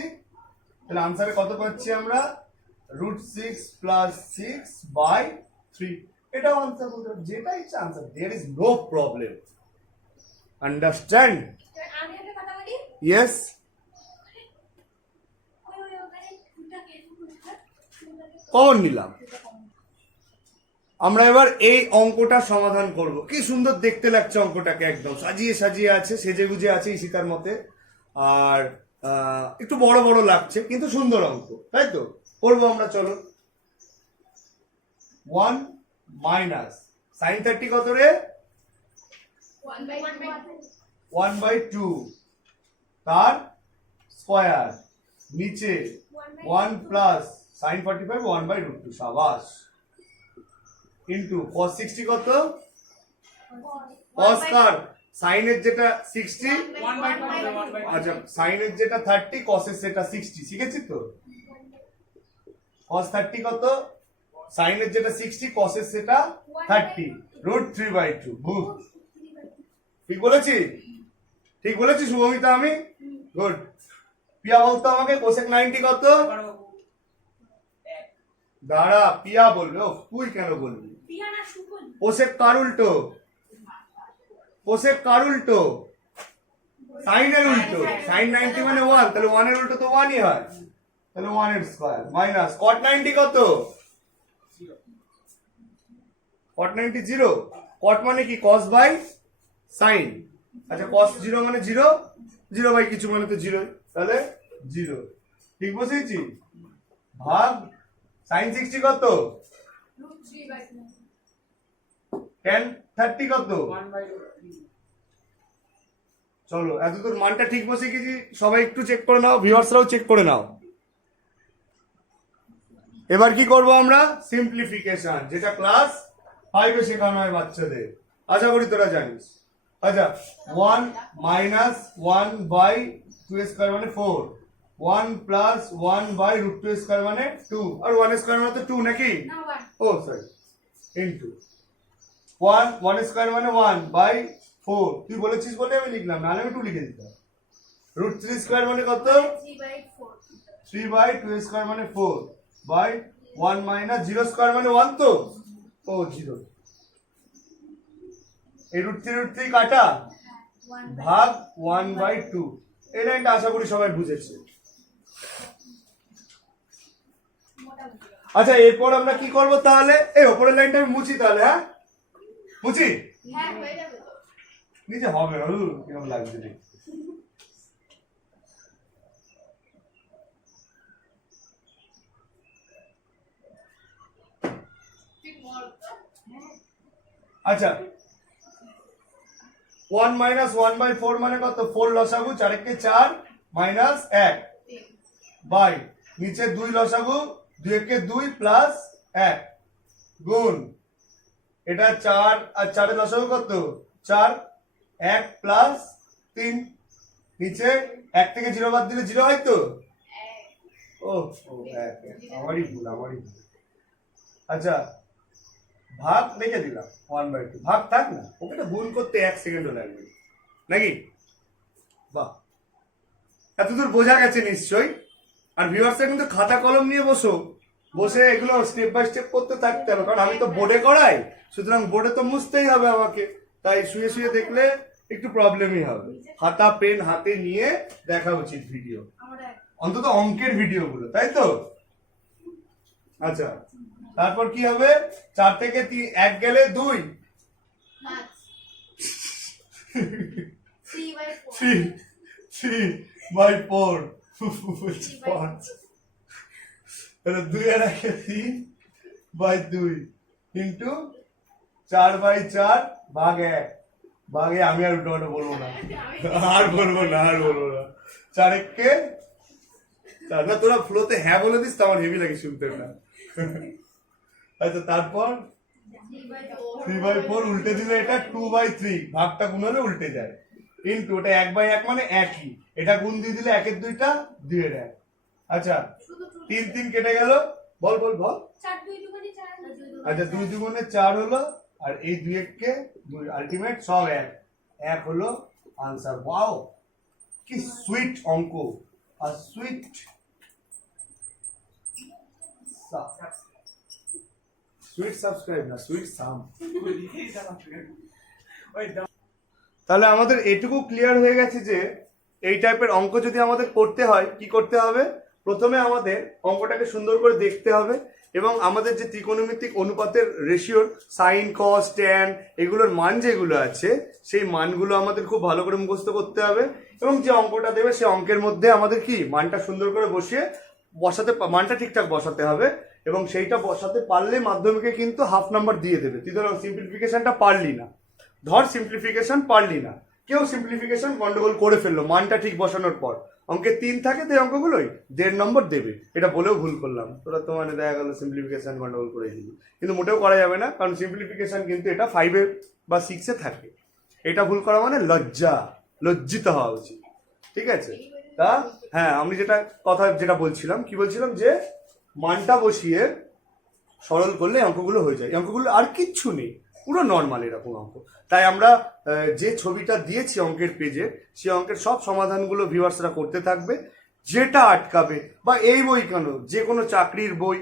তাহলে আনসারে কত পাচ্ছি আমরা √6 + 6/3। এটাও আনসার বলতে হবে, যেটা ইচ্ছা answer, there is no problem. Understand? আমি একটা কথা বলি, ইয়েস। ওই ওখানে দুটা কেটে কমন নিলাম। আমরা এবার এই অঙ্কটা সমাধান করব। কি সুন্দর দেখতে লাগছে অঙ্কটাকে, একদম সাজিয়ে সাজিয়ে আছে, সেজে গুজে আছে ঈশিতার মতে, আর একটু বড় বড় লাগছে কিন্তু সুন্দর অঙ্ক, তাই তো? করবো আমরা, চলো। 1 মাইনাস sin 30 কত রে? 1/2 তার স্কয়ার, নিচে 1 প্লাস sin 45 1/√2, সাবাস, ইনটু cos 60 কত? cos কার? sin এর যেটা 60, আচ্ছা sin এর যেটা 30, cos এর সেটা 60, শিখেছি তো? cos 30 কত? sin এর যেটা 60, cos এর সেটা 30, √3/2। ঠিক বলেছি? ঠিক বলেছি শুভমিতা আমি? গুড। পিয়া বলতো আমাকে cosec 90 কত? দাঁড়া, পিয়া বলবে। ও তুই কেন বলবি? cosec কার উল্টো? cosec কার উল্টো? sin এর উল্টো। sin 90 মানে 1, তাহলে 1 এর উল্টো তো 1 ই হয়, তাহলে 1 এর স্কয়ার মাইনাস cot 90 কত? cot 90 0। cot মানে কি? cos by sin। আচ্ছা cos 0 মানে 0, 0 বাই কিছু মানে তো 0, তাহলে 0। ঠিক বসেছি? ভাগ sin 60 কত? tan 30 কত? চলো এতদূর মানটা ঠিক বসে গেছি, সবাই একটু চেক করে নাও, ভিউয়ার্সরাও চেক করে নাও। এবার কি করব আমরা? সিম্পলিফিকেশন, যেটা ক্লাস 5 এ শেখানো হয় বাচ্চাদের, আশা করি তোরা জানিস। আচ্ছা 1 মাইনাস 1/2 স্কয়ার মানে 4, 1 প্লাস 1/√2 স্কয়ার মানে 2, আর 1 স্কয়ার মানে তো 2 নাকি? ও সরি, ইনটু 1 স্কয়ার মানে 1/4, তুই বলেছিস বলে আমি লিখলাম, নাহলে আমি 2 লিখে দিতাম। √3 স্কয়ার মানে কত? 3/2 স্কয়ার মানে 4 বাই 1 মাইনাস 0 স্কয়ার মানে 1 তো? ও 0। এই √3 কাটা, ভাগ 1/2। এই লাইনটা আশা করি সবাই বুঝেছে। আচ্ছা এরপর আমরা কি করব তাহলে? এই উপরের লাইনটা আমি মুছি তাহলে, হ্যাঁ মুছি? নিচে হবে না, কিরকম লাগছে দেখতে। আচ্ছা 1 মাইনাস 1/4 মানে কত? 4 লসাগু, 4 একে 4 মাইনাস 1 বাই নিচে 2 লসাগু, 2 একে 2 প্লাস 1 গুণ, এটা 4 আর 4 এর লসাগু কত? 4, 1 প্লাস 3, নিচে 1 থেকে 0 বাদ দিলে 0 হয় তো? ও আমারই ভুল। আচ্ছা ভাগ লিখে দিলাম 1/2, ভাগ থাক না, ওকে তো গুণ করতে 1 সেকেন্ডও লাগবে নাকি? বাহ, এতদূর বোঝা গেছে নিশ্চয়ই। আর ভিউয়ার্সরা কিন্তু খাতা কলম নিয়ে বসে এগুলো স্টেপ বাই স্টেপ করতে থাকতে হবে, কারণ আমি তো বোর্ডে করাই, সুতরাং বোর্ডে তো মুছতেই হবে আমাকে, তাই শুয়ে শুয়ে দেখলে একটু প্রবলেমই হবে। খাতা পেন হাতে নিয়ে দেখা উচিত ভিডিও, অন্তত অঙ্কের ভিডিওগুলো, তাই তো? আচ্ছা তারপর কি হবে? 4 থেকে 1 গেলে 2, 3/4 5, তাহলে 2 আর 1 3/2 ইন্টু 4/4 ভাগ 1 ভাগে, আমি আর উল্টো বলবো না, আর বলবো না 4 একে 4, না তোরা ফ্লোতে হ্যাঁ বলে দিস তো আমার হেভি লাগে শুনতে না। আচ্ছা তারপর 3/4 উল্টে দিলে এটা 2/3, ভাগটা গুণ হলে উল্টে যায়, ইনটু ওটা 1/1 মানে একই, এটা গুণ দিয়ে দিলে 1 এর 2টা 2 এর 1। আচ্ছা 3 কেটে গেল, বল। আচ্ছা 2 দুগুণে 4 হলো, আর এই 2 এককে 2 আলটিমেট সব এক হলো আনসার। ওয়াও কি সুইট অঙ্ক, আর সুইট সুইট সাবস্ক্রাইব না, সুইট সাম। তাহলে আমাদের এটুকু ক্লিয়ার হয়ে গেছে যে এই টাইপের অঙ্ক যদি আমাদের করতে হয় কি করতে হবে, প্রথমে আমাদের অঙ্কটাকে সুন্দর করে দেখতে হবে এবং আমাদের যে ত্রিকোণমিতিক অনুপাতের রেশিওর সাইন কস ট্যান এগুলোর মান যেগুলো আছে সেই মানগুলো আমাদের খুব ভালো করে মুখস্থ করতে হবে এবং যে অঙ্কটা দেবে সেই অঙ্কের মধ্যে আমাদের কি মানটা সুন্দর করে বসিয়ে মানটা ঠিকঠাক বসাতে হবে এবং সেইটা বসাতে পারলে মাধ্যমিকে কিন্তু হাফ নাম্বার দিয়ে দেবে। তুই ধর সিম্পলিফিকেশনটা পারলি না, সিম্পলিফিকেশন পারলি না, কেউ সিম্পলিফিকেশন গন্ডগোল করে ফেললো মানটা ঠিক বসানোর পর, অঙ্কে 3 থাকে তো অঙ্কগুলোই 1.5 নম্বর দেবে। এটা বলেও ভুল করলাম, তোরা তো মানে দেখা গেল সিম্পলিফিকেশন গন্ডগোল করে দিবি, কিন্তু মোটেও করা যাবে না, কারণ সিম্পলিফিকেশন কিন্তু এটা 5 বা 6 থাকে। এটা ভুল করা মানে লজ্জিত হওয়া উচিত, ঠিক আছে? তা হ্যাঁ, আমি যেটা বলছিলাম যে মানটা বসিয়ে সরল করলে অঙ্কগুলো হয়ে যায়, অঙ্কগুলো আর কিচ্ছু নেই, পুরো নর্মাল এরকম অঙ্ক। তাই আমরা যে ছবিটা দিয়েছি অঙ্কের পেজে সেই অঙ্কের সব সমাধানগুলো ভিউয়ার্সরা করতে থাকবে। যেটা আটকাবে বা এই বই কেন, যে কোনো চাকরির বই,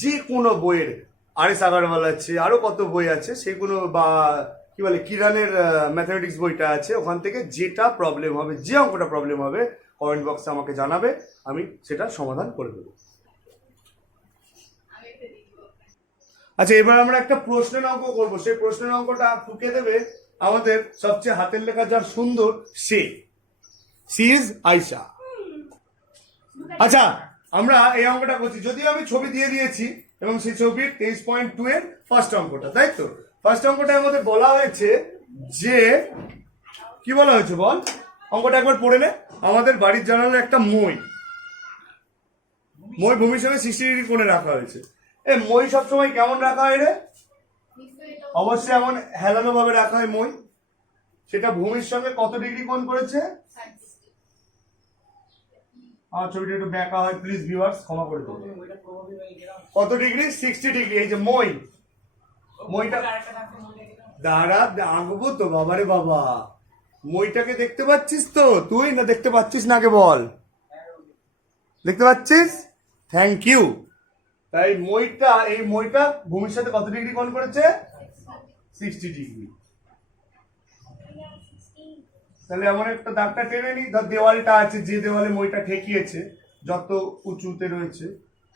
যে কোনো বইয়ের RS আগারওয়াল আছে, আরো কত বই আছে সেগুলো, বা কি বলে কিরানের ম্যাথমেটিক্স বইটা আছে, ওখান থেকে যেটা প্রবলেম হবে, যে অঙ্কটা প্রবলেম হবে কমেন্ট বক্সে আমাকে জানাবে, আমি সেটা সমাধান করে দেবো। আচ্ছা, এবার আমরা একটা প্রশ্নের অঙ্ক করবো। সেই প্রশ্নের অঙ্কটা ফুকে দেবে আমাদের সবচেয়ে হাতের লেখা যার সুন্দর, সে ইজ আয়শা। আচ্ছা, আমরা এই অঙ্কটা করছি, যদিও আমি ছবি দিয়ে দিয়েছি এবং সেই ছবির 23.2 এর ফার্স্ট অঙ্কটা, তাই তো? ফার্স্ট অঙ্কটার মধ্যে বলা হয়েছে যে, কি বলা হয়েছে বল, অঙ্কটা একবার পড়ে নে। আমাদের বাড়ির জানালে একটা মই ভূমির সঙ্গে 60 ডিগ্রি কোণে রাখা হয়েছে। মই সবসময় কেমন রাখা হয় রে? অবশ্যই এমন হেলানো ভাবে রাখা হয় মই। সেটা ভূমির সঙ্গে কত ডিগ্রি কোণ করেছে? আমার ছবিটা একটু ব্যাকা হয়, প্লিজ ভিউয়ার্স ক্ষমা করে দেবেন। কত ডিগ্রি? 60 ডিগ্রি। এই যে মইটা দাঁড়া, আঁকবো তো বাবারে বাবা। মইটাকে দেখতে পাচ্ছিস তো তুই, না দেখতে পাচ্ছিস না? আগে বল, দেখতে পাচ্ছিস? Thank you. তাই এই মইটা ভূমির সাথে কত ডিগ্রি কোণ করেছে? 60 ডিগ্রি। তাহলে এমন একটা দাগটা টেনে নি, ধর দেওয়ালটা আছে, যে দেওয়ালে মইটা ঠেকিয়েছে যত উঁচুতে রয়েছে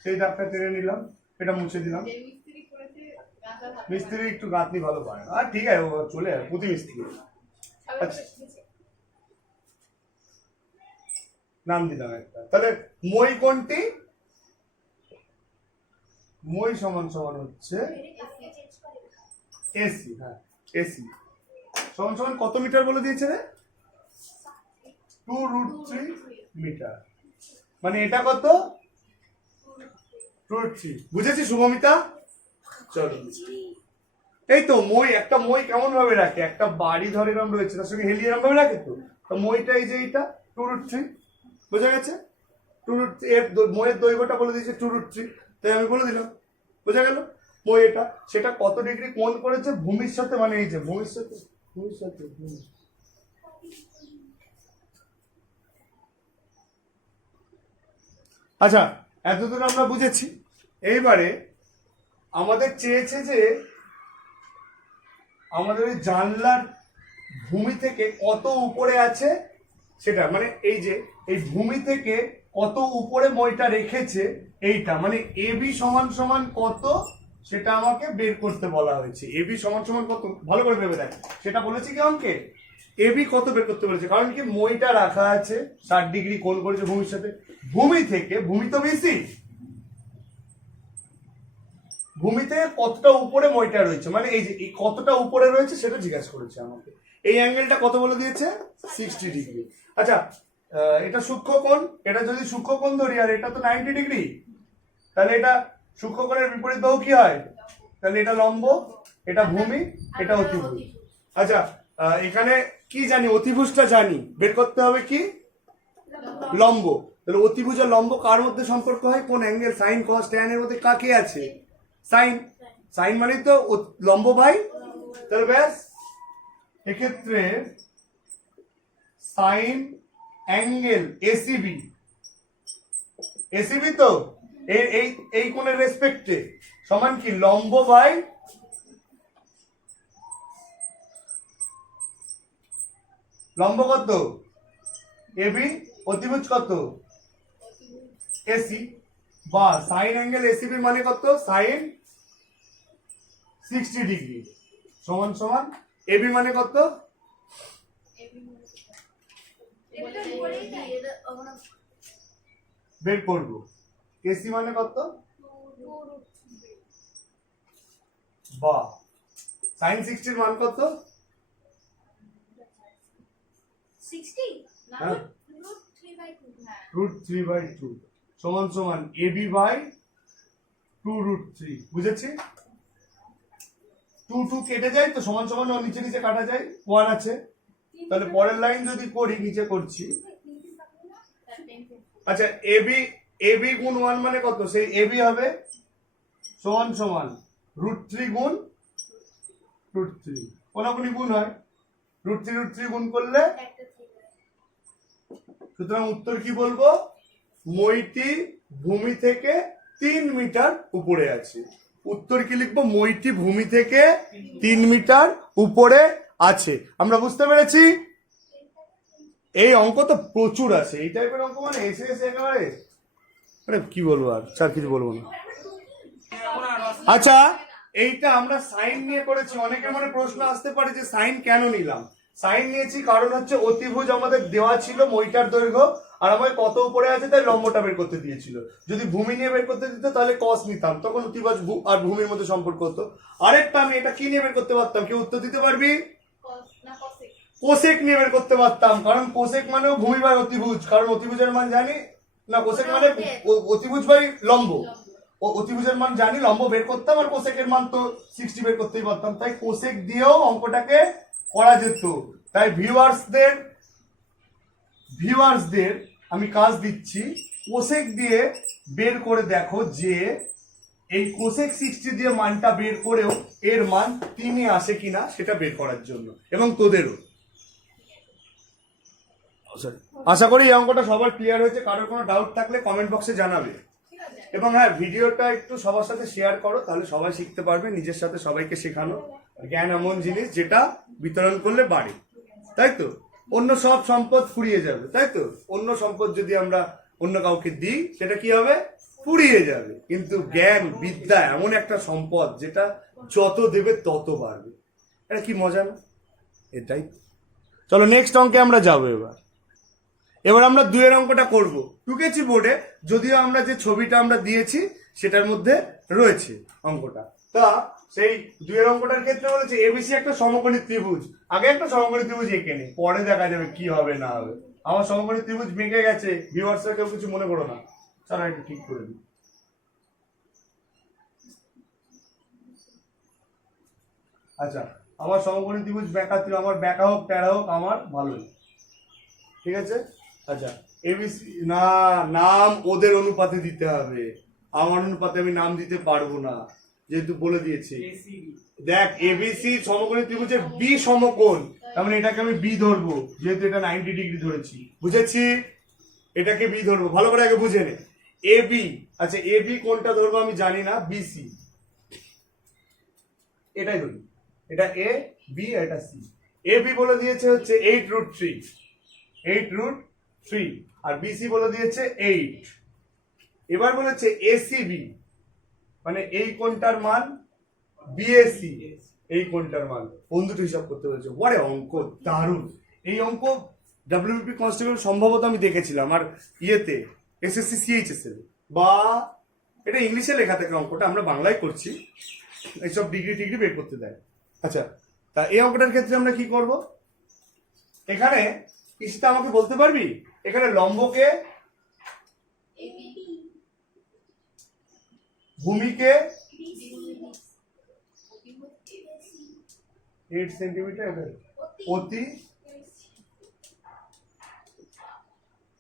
সেই দাগটা টেনে নিলাম, এটা মুছে দিলাম। মিস্ত্রি একটু গাঁথনি ভালো পারে না, আর ঠিক আছে চলে যায়, প্রতি মিস্ত্রি। আচ্ছা, নাম দিলাম একটা। তাহলে মই কোনটি? মই সমান হচ্ছে এসি। হ্যাঁ, এসি সমান কত মিটার বলে দিয়েছে রে? 2√3 মিটার। মানে এটা কত? 2√3। বুঝেছি শুভমিতা? চলো, এই তো একটা মই কেমন ভাবে রাখে, একটা বাড়ি ধরে এরকম রয়েছে, তার সঙ্গে হেলিয়ে এরকম ভাবে রাখে তো মইটা, এই যে এইটা 2√3, বোঝা গেছে? 2√3 এর মইয়ের দৈর্ঘ্যটা বলে দিয়েছে 2√3, তাই আমি বলে দিলাম, বোঝা গেল? মই এটা, সেটা কত ডিগ্রি কোণ করেছে ভূমির সাথে, মানে এই যে ভূমির সাথে। আচ্ছা, এতদূর আমরা বুঝেছি। এইবারে আমাদের চেয়েছে যে আমাদের ওই জানলার ভূমি থেকে কত উপরে আছে সেটা, মানে এই যে এই ভূমি থেকে কত উপরে মইটা রেখেছে এইটা, মানে এবি সমান কত সেটা আমাকে বের করতে বলা হয়েছে। এবি সমান কত, ভালো করে ভেবে দেখ, সেটা বলেছি কি অঙ্কে? এবি কত বের করতে বলেছে, কারণ কি মইটা রাখা আছে 60 ডিগ্রি কোণ করেছে ভূমির সাথে, ভূমি তো বেশি, ভূমি থেকে কতটা উপরে মইটা রয়েছে, মানে এই যে এই কতটা উপরে রয়েছে সেটা জিজ্ঞাসা করেছে আমাকে। এই অ্যাঙ্গেলটা কত বলে দিয়েছে? 60 ডিগ্রি। আচ্ছা, এটা সূক্ষ্মকোণ, এটা যদি সূক্ষ্মকোণ ধরি আর এটা তো 90 ডিগ্রি, তাহলে এটা সূক্ষ্মকোণের বিপরীত বাহু কি হয়? তাহলে এটা লম্ব, এটা ভূমি, এটা অতিভুজ। আচ্ছা, এখানে কি জানি? অতিভুজটা জানি, বের করতে হবে কি? লম্ব। তাহলে অতিভুজ আর লম্ব কার মধ্যে সম্পর্ক হয়? কোন অ্যাঙ্গেল? সাইন কস ট্যান এর মধ্যে কাকে আছে? সাইন মানে তো লম্ব বাই তাহলে ব্যাস এক্ষেত্রে সাইন অ্যাঙ্গেল এসিবি, এসিবি তো এই এই এই কোণের রেসপেক্টে সমান কি লম্ব বাই লম্ব কত এবি, অতিভুজ কত এসি, বা সাইন অ্যাঙ্গেল এসিবি মানে কত সাইন 60 ডিগ্রি সমান সমান এবি মানে কত এটা বলেই দেয়। বের করব, এসি মানে কত বা সাইন 60 এর মান কত 60 না হ্যাঁ। √3/2 হ্যাঁ √3/2 সমান সমান এবি বাই 2√3। বুঝেছি? 2 2 কেটে যায় তো সমান সমান ও নিচে নিচে কাটা যায়, 1 আছে। তাহলে পরের লাইন যদি করি, নিচে করছি, আচ্ছা এবি এবি গুণ 1 মানে কত, সেই এবি হবে সমান সমান √3 গুণ √3, কোনাকুনি গুণ হয়, √3 গুণ করলে, একটা ঠিক আছে। সুতরাং উত্তর কি বলবো, মইটি ভূমি থেকে 3 মিটার উপরে আছে। উত্তর কি লিখবো, মইটি ভূমি থেকে 3 মিটার উপরে আছে। আমরা বুঝতে পেরেছি? এই অঙ্ক তো প্রচুর আছে, এই টাইপের অঙ্ক মানে এসে এসে একেবারে আরে কি বলবো, আর স্যার কিছু বলবো না। আচ্ছা এইটা আমরা সাইন নিয়ে করেছি, অনেকের মনে প্রশ্ন আসতে পারে যে সাইন কেন নিলাম। সাইন নিয়েছি কারণ হচ্ছে অতিভুজ আমাদের দেওয়া ছিল মইটার দৈর্ঘ্য, আর আমাদের কত উপরে আছে তাই লম্বটা বের করতে দিয়েছিল। যদি ভূমি নিয়ে বের করতে দিত তাহলে কস নিতাম, তখন অতিভুজ আর ভূমির মধ্যে সম্পর্ক হতো। আরেকটা আমি এটা কি নিয়ে বের করতে পারতাম, কেউ উত্তর দিতে পারবি? কোসেক নিয়ে বের করতে পারতাম, কারণ কোসেক মানেও ভূমি বাই অতিভুজ, কারণ অতিভুজের মান জানি না, কোসেক মানে অতিভুজ বাই লম্ব, অতিভুজের মান জানি, লম্ব বের করতাম, আর কোসেকের মান তো 60 বের করতেই পারতাম, তাই কোসেক দিয়েও অঙ্কটাকে করা যেত। তাই ভিউয়ার্সদের আমি কাজ দিচ্ছি, কোসেক দিয়ে বের করে দেখো যে এই কোসেক 60 দিয়ে মানটা বের করেও এর মান 3 আসে কিনা সেটা বের করার জন্য, এবং তোদেরও। আশা করি এই অঙ্কটা সবার ক্লিয়ার হয়েছে। কারোর কোনো ডাউট থাকলে কমেন্ট বক্সে জানাবে, এবং হ্যাঁ ভিডিওটা একটু সবার সাথে শেয়ার করো, তাহলে সবাই শিখতে পারবে। নিজের সাথে সবাইকে শেখানো জ্ঞান এমন জিনিস যেটা বিতরণ করলে বাড়ে, তাই তো? অন্য সব সম্পদ ফুরিয়ে যাবে, তাই তো? অন্য সম্পদ যদি আমরা অন্য কাউকে দিই সেটা কি হবে, ফুরিয়ে যাবে। কিন্তু জ্ঞান বিদ্যা এমন একটা সম্পদ যেটা যত দেবে তত বাড়বে। এটা কি মজা না? এটাই। চলো নেক্সট অঙ্কে আমরা যাবো। এবার আমরা 2 এর অঙ্কটা করব, টুকেছি বোর্ডে, যদিও আমরা যে ছবিটা আমরা দিয়েছি সেটার মধ্যে রয়েছে অঙ্কটা। তা সেই 2 এর অঙ্কটার ক্ষেত্রে বলেছে এবিসি একটা সমকোণী ত্রিভুজ। আগে একটা সমকোণী ত্রিভুজ এঁকে নে, পরে দেখা যাবে কি হবে না হবে। আমার সমকোণী ত্রিভুজ মেকে গেছে, ভিউয়ার্সরা কেউ কিছু মনে করো না, চলো একটু ঠিক করে দিই। আচ্ছা আমার সমকোণী ত্রিভুজ ব্যাকা ছিল, আমার ব্যাকা হোক ট্যাড়া হোক আমার ভালোই, ঠিক আছে। আচ্ছা এবিসি না, নাম ওদের অনুপাতে দিতে হবে, আমার অনুপাতে আমি নাম দিতে পারবো না, যেহেতু বলে দিয়েছি। দেখ এবিসি সমকোণী ত্রিভুজের বি সমকোণ, তার মানে এটাকে আমি বি ধরবো, যেহেতু এটা 90 ডিগ্রি ধরেছি। বুঝেছি? এটাকে বি ধরবো, ভালো করে আগে বুঝে নে। এবি, আচ্ছা এবি কোনটা ধরবো আমি জানি না, বিসি এটাই ধরি, এটা এ বি এটা সি। এবি বলে দিয়েছে হচ্ছে 8√3, আর বিসি বলে দিয়েছে 8। এবার বলেছে এসিবি মানে এই কোণটার মান, বিএসি এই কোণটার মান, বন্ধুটা হিসাব করতে বলেছে। ওরে অঙ্ক দারুণ! এই অঙ্ক ডাব্লিউপি কনস্টেবল সম্ভবত আমি দেখেছিলাম, আর ইয়েতে এসএসসি সিএইচএস এর, বা এটা ইংলিশে লেখা থাকে অঙ্কটা, আমরা বাংলায় করছি, এইসব ডিগ্রি টিগ্রি বের করতে দেয়। আচ্ছা তা এই অঙ্কটার ক্ষেত্রে আমরা কি করব, এখানে ইসিতা আমাকে বলতে পারবি এখানে লম্বকে, ভূমিকে 8 সেন্টিমিটার, অতি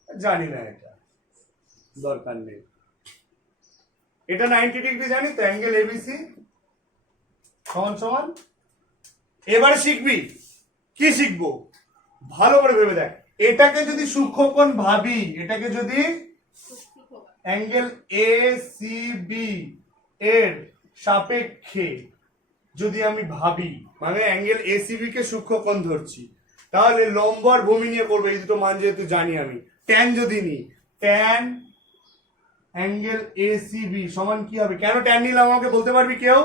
জানি না, এটা দরকার নেই। এটা 90 ডিগ্রি জানি তো, অ্যাঙ্গেল এবিসি সমান সমান এবারে শিখবি কি শিখবো ভালো করে ভেবে দেখ। এটাকে যদি সূক্ষ্মকোণ ভাবি, এটাকে যদি অ্যাঙ্গেল এ সি বি এর সাপেক্ষে যদি আমি ভাবি, মানে অ্যাঙ্গেল এসিবি কে সূক্ষ্মকোণ ধরছি, তাহলে লম্ব আর ভূমি নিয়ে করবো। এই দুটো মান যেহেতু জানি আমি, ট্যান যদি নিই, ট্যান অ্যাঙ্গেল এসিবি সমান কি হবে? কেন ট্যান নিলাম আমাকে বলতে পারবি কেউ?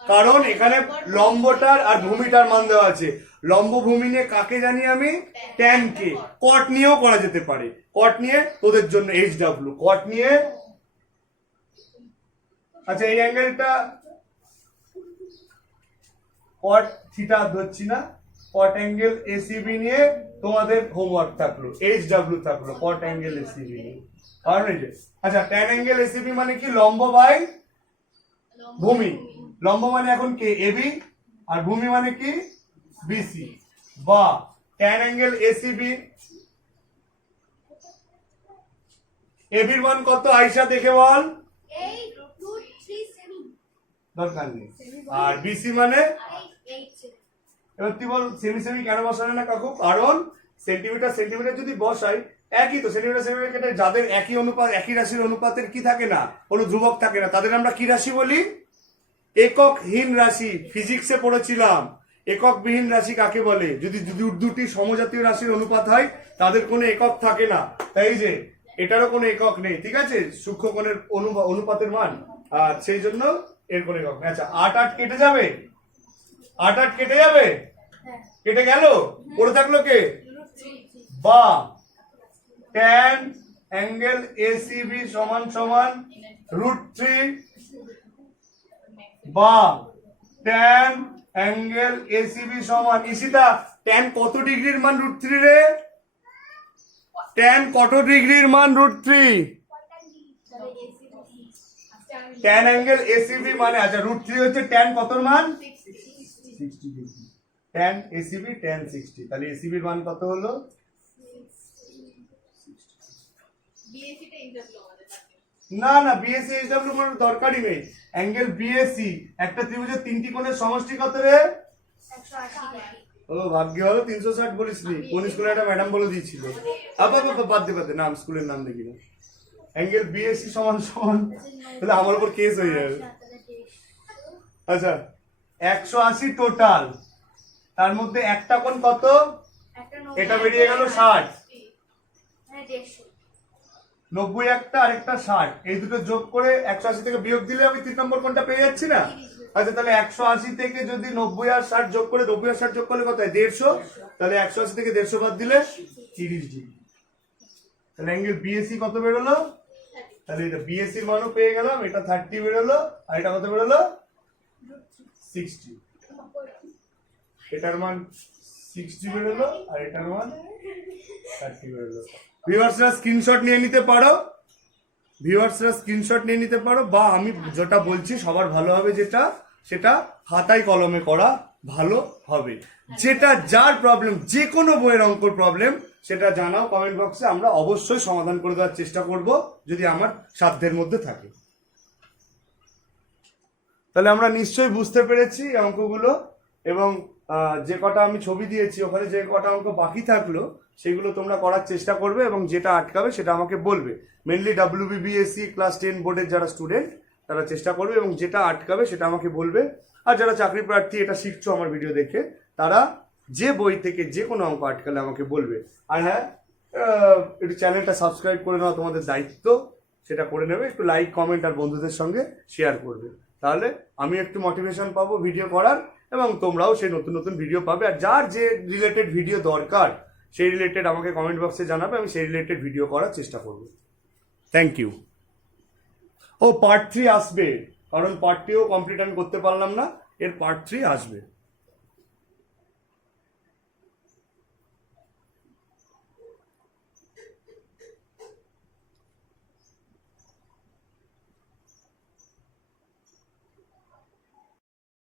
কারণ এখানে লম্বটার আর ভূমিটার মান দেওয়া আছে। লম্ব ভূমি নিয়ে কাকে জানি আমি? ট্যান কে। কট নিয়েও করা যেতে পারে, কট নিয়ে তোদের জন্য এইচ ডাব্লিউ, কট নিয়ে। আচ্ছা এই অ্যাঙ্গেলটা কট থিটা ধরছি না, কট অ্যাঙ্গেল এসিবি নিয়ে তোমাদের হোমওয়ার্ক থাকলো, এইচ ডাব্লিউ থাকলো, কট অ্যাঙ্গেল এসিবি নিয়ে। কারণ এই যে আচ্ছা ট্যান অ্যাঙ্গেল এসিবি মানে কি? লম্ব বাই ভূমি। লম্ব মানে এখন কে? এবি, আর ভূমি মানে কি? বিসি। বা ট্যান অ্যাঙ্গেল এসিবি, এবির মান কত আয়শা দেখে বল? 8 দরকার নেই। আর বিসি মানে 8 এবার তুই বল সেমি সেমি কেন বসালে না কাকু? কারণ সেন্টিমিটার সেন্টিমিটার যদি বসাই একই তো, সেন্টিমিটার সেন্টিমিটার কেটে যাদের একই অনুপাত, একই রাশির অনুপাতের কি থাকে না, কোনো ধ্রুবক থাকে না, তাদের আমরা কি রাশি বলি? এককহীন রাশি। ফিজিক্সে পড়েছিলাম এককবিহীন রাশি কাকে বলে? যদি দুটি সমজাতীয় রাশির অনুপাত হয় তাদের কোনো একক থাকে না। তাই যে এটারও কোনো একক নেই, ঠিক আছে, সূক্ষ্মকোণের অনুপাতের মান, আর সেই জন্য এর কোনো একক নেই। আচ্ছা 8 8 কেটে যাবে, 8 8 কেটে যাবে, কেটে গেল, পড়ে থাকলো কে? বা ট্যান অ্যাঙ্গেল এসিবি সমান সমান √3, বা ট্যান অ্যাঙ্গেল এসিবি সমান, ইশিতা ট্যান কত ডিগ্রির মান √3 রে? ট্যান কত ডিগ্রির মান √3? ট্যান অ্যাঙ্গেল এসিবি মানে আচ্ছা √3 হচ্ছে ট্যান কতর মান? 60 ডিগ্রি। ট্যান এসিবি ট্যান 60, তাহলে এসিবির মান কত হলো? না না বিএসসি এইচডব্লিউ কোনো দরকারই নেই। অ্যাঙ্গেল বিএসসি একটা ত্রিভুজের তিনটি কোণের সমষ্টি কত রে? 180 ও ভাগ্য হলো 360 বলিসনি, কোন স্কুলে একটা ম্যাডাম বলে দিয়েছিল। বাদ দে নাম, স্কুলের নাম দেখি না। অ্যাঙ্গেল বিএসসি সমান সমান, তাহলে আমার উপর কেস হয়ে যাবে। আচ্ছা 180 টোটাল, তার মধ্যে একটা কোণ কত? এটা বেরিয়ে গেল 60, 90 একটা আর একটা 60, এই দুটো যোগ করে 180 থেকে বিয়োগ দিলে আমি 3 নম্বর কোণটা পেয়ে যাচ্ছি না? আচ্ছা তাহলে 180 থেকে যদি 90 আর 60 যোগ করে, 90 আর 60 যোগ করলে কত হয়? 150। তাহলে 180 থেকে 150 বাদ দিলে 30 ডিগ্রি। তাহলে অ্যাঙ্গেল বিএসসি কত বেরোলো? তাহলে এটা বিএসসির মানও পেয়ে গেলাম, এটা 30 বেরোলো, আর এটা কত বেরোলো? 60। এটার মান 60 বেরোলো, আর এটার মান 30 বেরোলো। ভিউয়ার্সরা স্ক্রিনশট নিয়ে নিতে পারো, ভিউয়ার্সরা স্ক্রিনশট নিয়ে নিতে পারো, বা আমি যেটা বলছি সবার ভালো হবে যেটা, সেটা খাতায় কলমে করা ভালো হবে। যেটা যার প্রবলেম, যে কোনো বইয়ের অঙ্কর প্রবলেম, সেটা জানাও কমেন্ট বক্সে, আমরা অবশ্যই সমাধান করে দেওয়ার চেষ্টা করব যদি আমার সাধ্যের মধ্যে থাকে। তাহলে আমরা নিশ্চয়ই বুঝতে পেরেছি অঙ্কগুলো, এবং যে কটা আমি ছবি দিয়েছি ওখানে যে কটা অঙ্ক বাকি থাকলো সেগুলো তোমরা করার চেষ্টা করবে, এবং যেটা আটকাবে সেটা আমাকে বলবে। মেনলি WBBSC ক্লাস 10 বোর্ডের যারা স্টুডেন্ট তারা চেষ্টা করবে, এবং যেটা আটকাবে সেটা আমাকে বলবে। আর যারা চাকরি প্রার্থী এটা শিখছো আমার ভিডিও দেখে, তারা যে বই থেকে যে কোনো অঙ্ক আটকালে আমাকে বলবে। আর হ্যাঁ, একটু চ্যানেলটা সাবস্ক্রাইব করে নেওয়া তোমাদের দায়িত্ব, সেটা করে নেবে। একটু লাইক কমেন্ট আর বন্ধুদের সঙ্গে শেয়ার করবে, তাহলে আমি একটু মোটিভেশন পাবো ভিডিও করার, এবং তোমরাও সেই নতুন নতুন ভিডিও পাবে। আর যার যে রিলেটেড ভিডিও দরকার সেই রিলেটেড আমাকে কমেন্ট বক্সে জানাবে, আমি সেই রিলেটেড ভিডিও করার চেষ্টা করব। Thank you. ও পার্ট 3 আসবে, কারণ পার্ট 2 কমপ্লিট আমি করতে পারলাম না, এর পার্ট 3 আসবে।